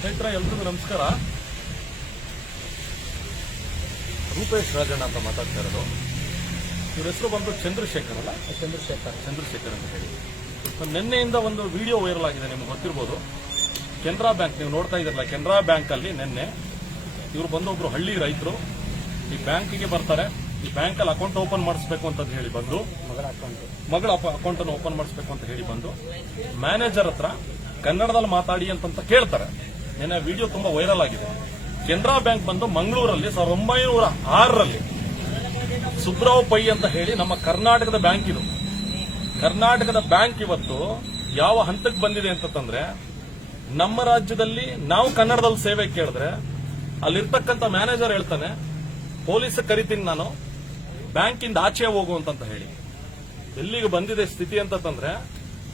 ಸ್ನೇಹಿತರ ಎಲ್ರಿಗೂ ನಮಸ್ಕಾರ. ರೂಪೇಶ್ ರಾಜಣ್ಣ ಅಂತ ಮಾತಾಡ್ತಾ ಇರೋದು. ಇವ್ರ ಹೆಸರು ಬಂದು ಚಂದ್ರಶೇಖರ್ ಅಲ್ಲ, ಚಂದ್ರಶೇಖರ್ ಅಂತ ಹೇಳಿ. ನಿನ್ನೆಯಿಂದ ಒಂದು ವಿಡಿಯೋ ವೈರಲ್ ಆಗಿದೆ, ನಿಮ್ಗೆ ಗೊತ್ತಿರ್ಬೋದು. ಕೆನರಾ ಬ್ಯಾಂಕ್, ನೀವು ನೋಡ್ತಾ ಇದ್ರಲ್ಲ, ಕೆನರಾ ಬ್ಯಾಂಕ್ ಅಲ್ಲಿ ನಿನ್ನೆ ಇವರು ಬಂದು ಒಬ್ರು ಹಳ್ಳಿ ರೈತರು ಈ ಬ್ಯಾಂಕಿಗೆ ಬರ್ತಾರೆ. ಈ ಬ್ಯಾಂಕಲ್ಲಿ ಅಕೌಂಟ್ ಓಪನ್ ಮಾಡಿಸ್ಬೇಕು ಅಂತ ಹೇಳಿ ಬಂದು, ಮಗಳ ಅಕೌಂಟ್ ಅನ್ನು ಓಪನ್ ಮಾಡಿಸ್ಬೇಕು ಅಂತ ಹೇಳಿ ಬಂದು ಮ್ಯಾನೇಜರ್ ಹತ್ರ ಕನ್ನಡದಲ್ಲಿ ಮಾತಾಡಿ ಅಂತ ಕೇಳ್ತಾರೆ. ನಿನ್ನೆ ವಿಡಿಯೋ ತುಂಬಾ ವೈರಲ್ ಆಗಿದೆ. ಕೆನರಾ ಬ್ಯಾಂಕ್ ಬಂದು ಮಂಗಳೂರಲ್ಲಿ 1906ರಲ್ಲಿ ಸುಬ್ರಾವ್ ಪೈ ಅಂತ ಹೇಳಿ ನಮ್ಮ ಕರ್ನಾಟಕದ ಬ್ಯಾಂಕ್ ಇದು. ಕರ್ನಾಟಕದ ಬ್ಯಾಂಕ್ ಇವತ್ತು ಯಾವ ಹಂತಕ್ಕೆ ಬಂದಿದೆ ಅಂತಂದ್ರೆ, ನಮ್ಮ ರಾಜ್ಯದಲ್ಲಿ ನಾವು ಕನ್ನಡದಲ್ಲಿ ಸೇವೆ ಕೇಳಿದ್ರೆ ಅಲ್ಲಿರ್ತಕ್ಕಂಥ ಮ್ಯಾನೇಜರ್ ಹೇಳ್ತಾನೆ, ಪೊಲೀಸ್ ಕರಿತೀನಿ ನಾನು, ಬ್ಯಾಂಕಿಂದ ಆಚೆ ಹೋಗು ಅಂತ ಹೇಳಿ. ಎಲ್ಲಿಗೆ ಬಂದಿದೆ ಸ್ಥಿತಿ ಅಂತಂದ್ರೆ,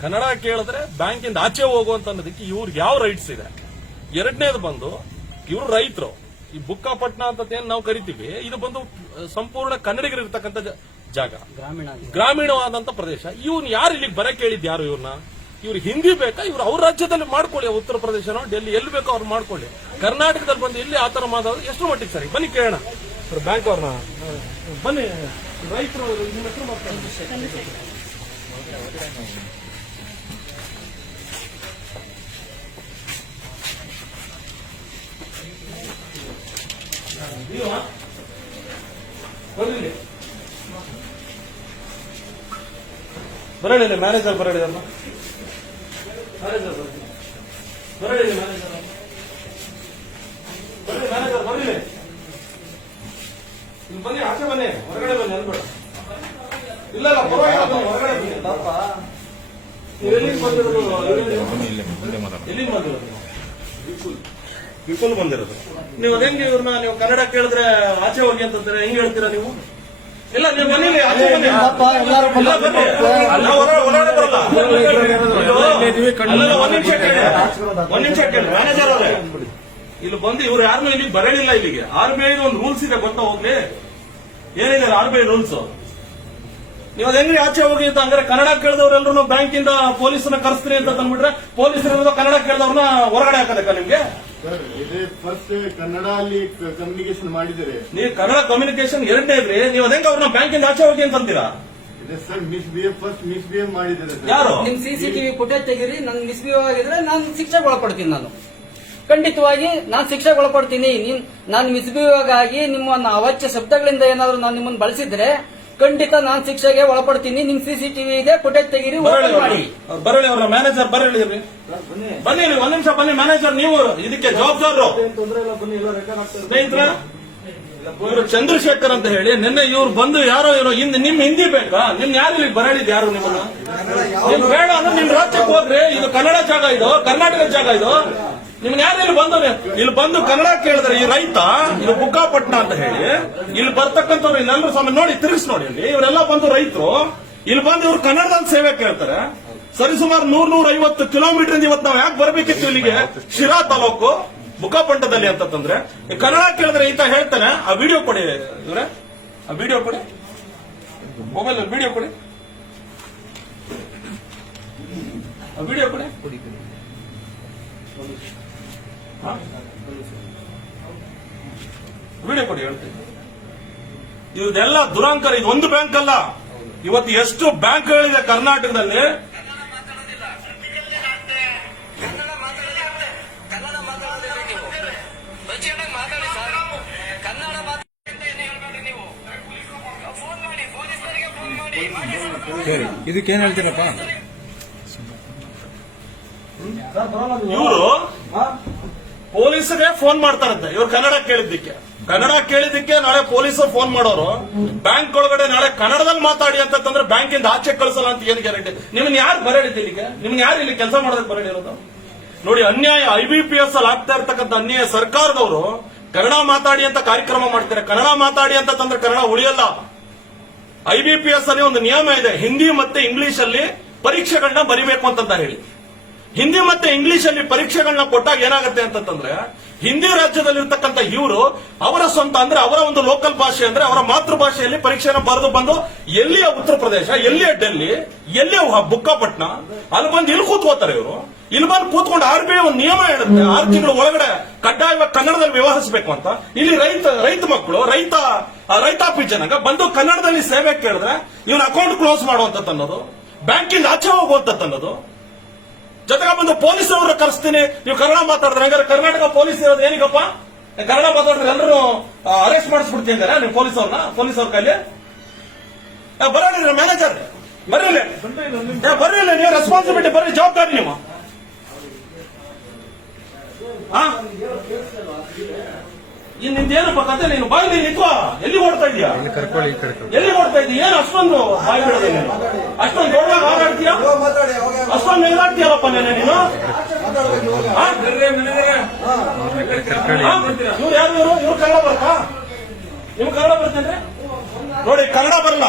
ಕನ್ನಡ ಕೇಳಿದ್ರೆ ಬ್ಯಾಂಕಿಂದ ಆಚೆ ಹೋಗು ಅನ್ನೋದಕ್ಕೆ ಇವ್ರಿಗೆ ಯಾವ ರೈಟ್ಸ್ ಇದೆ? ಎರಡನೇದು ಬಂದು ಇವರು ರೈತರು. ಈ ಬುಕ್ಕಾಪಟ್ನ ಅಂತ ಏನ್ ನಾವು ಕರಿತೀವಿ, ಇದು ಬಂದು ಸಂಪೂರ್ಣ ಕನ್ನಡಿಗರು ಇರ್ತಕ್ಕಂಥ ಜಾಗ, ಗ್ರಾಮೀಣವಾದಂತ ಪ್ರದೇಶ. ಇವ್ನು ಯಾರು ಇಲ್ಲಿಗೆ ಬರಕ್ಕೆ ಹೇಳಿದ್ ಯಾರು? ಇವ್ರು ಹಿಂದಿ ಬೇಕಾ? ಇವ್ರು ಅವ್ರ ರಾಜ್ಯದಲ್ಲಿ ಮಾಡ್ಕೊಳ್ಳಿ, ಉತ್ತರ ಪ್ರದೇಶನೋ ಡೆಲ್ಲಿ ಎಲ್ಲಿ ಬೇಕೋ ಅವ್ರು ಮಾಡ್ಕೊಳ್ಳಿ. ಕರ್ನಾಟಕದಲ್ಲಿ ಬಂದು ಎಲ್ಲಿ ಆತರ ಮಾತಾಡೋದು ಎಷ್ಟು ಮಟ್ಟಿಗೆ ಸರಿ? ಬನ್ನಿ ಕೇಳೋಣ ಬ್ಯಾಂಕ್ ಅವ್ರನ್ನ. ಬನ್ನಿ, ರೈತರು ನಿಮ್ಮ ಹೆಸರು ಮಾಡ್ತಾರೆ. ಬರಲಿ ಮ್ಯಾನೇಜರ್, ಬರಲಿ ಅಮ್ಮ, ಮ್ಯಾನೇಜರ್ ಬರಲಿ, ಮ್ಯಾನೇಜರ್ ಬರಲಿ, ಮ್ಯಾನೇಜರ್ ಬರಲಿ. ಇಲ್ಲಿ ಬನ್ನಿ, ಆಚೆ ಬನ್ನಿ, ಹೊರಗಡೆ ಬನ್ನಿ ಅನ್ಬೇಡ. ಇಲ್ಲ ಹೊರಗಡೆ ಬನ್ನಿ. ಎಲ್ಲಿಗೆ ಬಂದಿರೋದು? ಎಲ್ಲಿಗೆ ಬಂದಿರೋದು? ವಿಪುಲ್ ಬಂದಿರೋದು. ನೀವು ಅದೇಂಗೆ ಇವ್ರನ್ನ ನೀವು ಕನ್ನಡ ಕೇಳಿದ್ರೆ ಆಚೆ ಹೋಗಿ ಅಂತಂದ್ರೆ ಹೆಂಗ್ ಹೇಳ್ತೀರಾ ನೀವು? ಇಲ್ಲ, ನೀವು ಮನೇಲಿ ಆಚೆ ಬನ್ನಿ. ಹೊರಗಡೆ ಬರಲ್ಲ. ಒಂದ್ ನಿಮಿಷ ಕೇಳಿ ಮ್ಯಾನೇಜರ್ ಅವರೇ, ಇಲ್ಲಿ ಬಂದು ಇವ್ರು ಯಾರನ್ನೂ ಇಲ್ಲಿಗೆ ಬರಲಿಲ್ಲ. ಇಲ್ಲಿಗೆ RBI ಒಂದು ರೂಲ್ಸ್ ಇದೆ, ಗೊತ್ತಾ? ಹೋಗ್ಲಿ, ಏನಿದೆ RBI ರೂಲ್ಸ್? ನೀವು ಅದ್ ಹೆಂಗ್ರಿ ಆಚೆ ಹೋಗಿ ಅಂತ ಹಂಗಾರೆ ಕನ್ನಡ ಕೇಳಿದವ್ರೆಲ್ಲರೂ ಬ್ಯಾಂಕಿಂದ ಪೊಲೀಸನ್ನ ಕರೆಸ್ತೀನಿ ಅಂತ ತಂದ್ಬಿಟ್ರೆ, ಪೊಲೀಸರು ಕನ್ನಡ ಕೇಳಿದವ್ರನ್ನ ಹೊರಗಡೆ ಹಾಕೋದಕ್ಕ ನಿಮ್ಗೆ? ಫಸ್ಟ್ ಕನ್ನಡ ಅಲ್ಲಿ ಕಮ್ಯುನಿಕೇಶನ್ ಮಾಡಿದರೆ ನೀವು ಕನ್ನಡ ಕಮ್ಯುನಿಕೇಶನ್ ಎರಡನೇದ್ರಿ. ನೀವು ಅದೇಂಗ ಅವ್ರನ್ನ ಬ್ಯಾಂಕಿಂದ ಆಚೆ ಹೋಗಿ ಅಂತೀರಾ? ಸರ್ ಮಿಸ್ಬಿಹೇವ್ ಮಾಡಿದ್ದಾರೆ. ಯಾರು? ನಿಮ್ CCTV ಫುಟೇಜ್ ತೆಗೀರಿ. ನನ್ ಮಿಸ್ಬಿಹೇವ್ ಆಗಿದ್ರೆ ನಾನು ಶಿಕ್ಷೆಗೆ ಒಳಪಡ್ತೀನಿ. ನಾನು ಖಂಡಿತವಾಗಿ ನಾನು ಶಿಕ್ಷೆಗೆ ಒಳಪಡ್ತೀನಿ. ನಾನು ಮಿಸ್ಬಿಹೇವ್ ಆಗಿ ನಿಮ್ಮನ್ನ ಅವಾಚ್ಯ ಶಬ್ದಗಳಿಂದ ಏನಾದ್ರು ನಾನು ನಿಮ್ಮನ್ನ ಬಳಸಿದ್ರೆ ಖಂಡಿತ ನಾನು ಶಿಕ್ಷೆಗೆ ಒಳಪಡ್ತೀನಿ. ನಿಮ್ CCTV ಇದೆ, ಫುಟೇಜ್ ತೆಗೀರಿ, ಓಪನ್ ಮಾಡಿ. ಬರಲಿ ಅವ್ರ ಮ್ಯಾನೇಜರ್, ಬರಲಿ ಬನ್ನಿ. ನೀವು ಒಂದ್ ನಿಮಿಷ ಬನ್ನಿ ಮ್ಯಾನೇಜರ್, ನೀವು ಇದಕ್ಕೆ ಜವಾಬ್ದಾರರು. ಸ್ನೇಹಿತರ, ಇವರು ಚಂದ್ರಶೇಖರ್ ಅಂತ ಹೇಳಿ ನಿನ್ನೆ ಇವ್ರು ಬಂದು ಯಾರೋ ನಿಮ್ ಹಿಂದಿ ಬೇಕಾ? ನಿಮ್ ಯಾರು ಇಲ್ಲಿ ಬರಳಿದ್ ಯಾರು? ನಿಮ್ಮನ್ನ ನಿಮ್ ಬೇಡ ಅಂದ್ರೆ ನಿಮ್ ರಾಜ್ಯಕ್ಕೆ ಹೋಗ್ರಿ. ಇದು ಕನ್ನಡ ಜಾಗ, ಇದು ಕರ್ನಾಟಕದ ಜಾಗ. ಇದು ನಿಮ್ಗೆ ಯಾರು ಇಲ್ಲಿ ಬಂದು ಕನ್ನಡ ಕೇಳಿದ್ರೆ ಈ ರೈತ, ಇದು ಬುಕ್ಕಾಪಟ್ನ ಅಂತ ಹೇಳಿ ಇಲ್ಲಿ ಬರ್ತಕ್ಕಂಥವ್ರು ಇನ್ನೆಲ್ಲರೂ ಸ್ವಾಮಿ ನೋಡಿ, ತಿರುಗಿಸ್ ನೋಡಿ. ಇಲ್ಲಿ ಇವರೆಲ್ಲ ಬಂದು ರೈತರು ಇಲ್ಲಿ ಬಂದು ಇವ್ರು ಕನ್ನಡದಲ್ಲಿ ಸೇವೆ ಕೇಳ್ತಾರೆ. ಸರಿಸುಮಾರು 100-150 ಕಿಲೋಮೀಟರ್ ಇವತ್ತು ನಾವು ಯಾಕೆ ಬರಬೇಕಿತ್ತು ಇಲ್ಲಿಗೆ? ಶಿರಾ ತಾಲೂಕು ಬುಕ್ಕಾಪಟ್ಟಣದಲ್ಲಿ ಅಂತಂದ್ರೆ ಕನ್ನಡ ಕೇಳಿದ್ರೆ ಈತ ಹೇಳ್ತಾನೆ. ಆ ವಿಡಿಯೋ ಕೊಡಿ ಇವ್ರೆ, ಆ ವಿಡಿಯೋ ಕೊಡಿ, ಮೊಬೈಲ್ ವಿಡಿಯೋ ಕೊಡಿ, ಆ ವಿಡಿಯೋ ಕೊಡಿ. ವಿಡಿಯೋ ಕೊಡಿ, ಹೇಳ್ತೀನಿ. ಇದೆಲ್ಲ ದುರಾಂಕಾರ. ಇದು ಒಂದು ಬ್ಯಾಂಕ್ ಅಲ್ಲ, ಇವತ್ತು ಎಷ್ಟು ಬ್ಯಾಂಕ್ಗಳಿದೆ ಕರ್ನಾಟಕದಲ್ಲಿ. ಇದಕ್ಕೇನ್ ಹೇಳ್ತೀರಪ್ಪ? ಇವರು ಪೊಲೀಸರಿಗೆ ಫೋನ್ ಮಾಡ್ತಾರಂತೆ. ಇವ್ರು ಕನ್ನಡ ಕೇಳಿದ್ದಕ್ಕೆ ನಾಳೆ ಪೊಲೀಸರು ಫೋನ್ ಮಾಡೋರು ಬ್ಯಾಂಕ್ ಒಳಗಡೆ ನಾಳೆ ಕನ್ನಡದಲ್ಲಿ ಮಾತಾಡಿ ಅಂತಂದ್ರೆ ಬ್ಯಾಂಕಿಂದ ಆಚೆ ಕಳಿಸಲ್ಲ ಅಂತ ಏನ್ ಗ್ಯಾರಂಟಿ? ನಿಮ್ಗೆ ಯಾರು ಬರಡಿದ್ದೆ ಇಲ್ಲಿಗೆ? ನಿಮ್ಗೆ ಯಾರು ಇಲ್ಲಿ ಕೆಲಸ ಮಾಡೋದಕ್ಕೆ ಬರಡಿರೋದು? ನೋಡಿ, ಅನ್ಯಾಯ IBPS ಅಲ್ಲಿ ಆಗ್ತಾ ಇರ್ತಕ್ಕಂಥ ಅನ್ಯಾಯ. ಸರ್ಕಾರದವರು ಕನ್ನಡ ಮಾತಾಡಿ ಅಂತ ಕಾರ್ಯಕ್ರಮ ಮಾಡ್ತಾರೆ. ಕನ್ನಡ ಮಾತಾಡಿ ಅಂತಂದ್ರೆ ಕನ್ನಡ ಉಳಿಯಲ್ಲ. IBPS ಅಲ್ಲಿ ಒಂದು ನಿಯಮ ಇದೆ, ಹಿಂದಿ ಮತ್ತೆ ಇಂಗ್ಲಿಷ್ ಅಲ್ಲಿ ಪರೀಕ್ಷೆಗಳನ್ನ ಬರಿಬೇಕು ಅಂತ ಹೇಳಿ. ಹಿಂದಿ ಮತ್ತೆ ಇಂಗ್ಲಿಷ್ ಅಲ್ಲಿ ಪರೀಕ್ಷೆಗಳನ್ನ ಕೊಟ್ಟಾಗ ಏನಾಗುತ್ತೆ ಅಂತಂದ್ರೆ, ಹಿಂದಿ ರಾಜ್ಯದಲ್ಲಿರ್ತಕ್ಕಂಥ ಇವರು ಅವರ ಸ್ವಂತ ಅಂದ್ರೆ ಅವರ ಒಂದು ಲೋಕಲ್ ಭಾಷೆ ಅಂದ್ರೆ ಅವರ ಮಾತೃಭಾಷೆಯಲ್ಲಿ ಪರೀಕ್ಷೆನ ಬರೆದು ಬಂದು ಎಲ್ಲಿಯ ಉತ್ತರ ಪ್ರದೇಶ, ಎಲ್ಲಿಯ ಡೆಲ್ಲಿ, ಎಲ್ಲಿಯ ಬುಕ್ಕಾಪಟ್ನ ಅಲ್ಲಿ ಬಂದು ಇಲ್ಲಿ ಕೂತ್ಕೋತಾರೆ ಇವರು. ಇಲ್ಲಿ ಬಂದು ಕೂತ್ಕೊಂಡು RBI ಒಂದು ನಿಯಮ ಹೇಳುತ್ತೆ 6 ತಿಂಗಳ ಒಳಗಡೆ ಕಡ್ಡಾಯವಾಗಿ ಕನ್ನಡದಲ್ಲಿ ವ್ಯವಹರಿಸಬೇಕು ಅಂತ. ಇಲ್ಲಿ ರೈತ ಮಕ್ಕಳು ರೈತಾಪಿ ಜನಾಂಗ ಬಂದು ಕನ್ನಡದಲ್ಲಿ ಸೇವೆ ಕೇಳಿದ್ರೆ ಇವನ ಅಕೌಂಟ್ ಕ್ಲೋಸ್ ಮಾಡುವಂತದ್ದು ಅನ್ನೋದು, ಬ್ಯಾಂಕಿಂದ ಆಚೆ ಹೋಗುವಂತದ್ದು ಅನ್ನೋದು. ಜೊತೆಗೆ ಬಂದು ಪೊಲೀಸ್ ಅವರು ಕರೆಸ್ತೀನಿ, ನೀವು ಕನ್ನಡ ಮಾತಾಡಿದ್ರೆ ಹಂಗಾರೆ ಕರ್ನಾಟಕ ಪೊಲೀಸ್ ಇರೋದು ಏನಿಗಪ್ಪ? ಕನ್ನಡ ಮಾತಾಡಿದ್ರೆ ಎಲ್ಲರೂ ಅರೆಸ್ಟ್ ಮಾಡಿಸ್ಬಿಡ್ತಿದ್ದಾರೆ ನೀವು ಪೊಲೀಸ್ ಅವ್ರ ಕೈಲಿ. ಬರೋಣ ಮ್ಯಾನೇಜರ್, ಬರ್ರಿ ನೀವು ರೆಸ್ಪಾನ್ಸಿಬಿಲಿಟಿ, ಬರ್ರಿ ಜವಾಬ್ದಾರಿ ನೀವು. ನಿಂದೇನಪ್ಪ ಕತೆ? ನೀನು ಬಾಯಿ ನಿಂತ್ಕೋ, ಎಲ್ಲಿ ಓಡ್ತಾ ಇದೀಯಾ? ಎಲ್ಲಿ ಓಡ್ತಾ ಇದೀಯ? ಏನು ಅಷ್ಟೊಂದು ಬಾಯಿ ಬಿಡೋದು ನೀನು? ಅಷ್ಟೊಂದು ದೊಡ್ಡದಾಗ ಹಾಗಾಡ್ತೀಯ? ಅಷ್ಟೊಂದು ನೆಗೆದಾಡ್ತೀಯಲ್ಲಪ್ಪ ನೀನು? ಇವ್ರು ಯಾರು? ಇವ್ರು ಕನ್ನಡ ಬರ್ತಾ? ನಿಮ್ಗೆ ಕನ್ನಡ ಬರ್ತೇನ್ರಿ? ನೋಡಿ, ಕನ್ನಡ ಬರಲ್ಲ.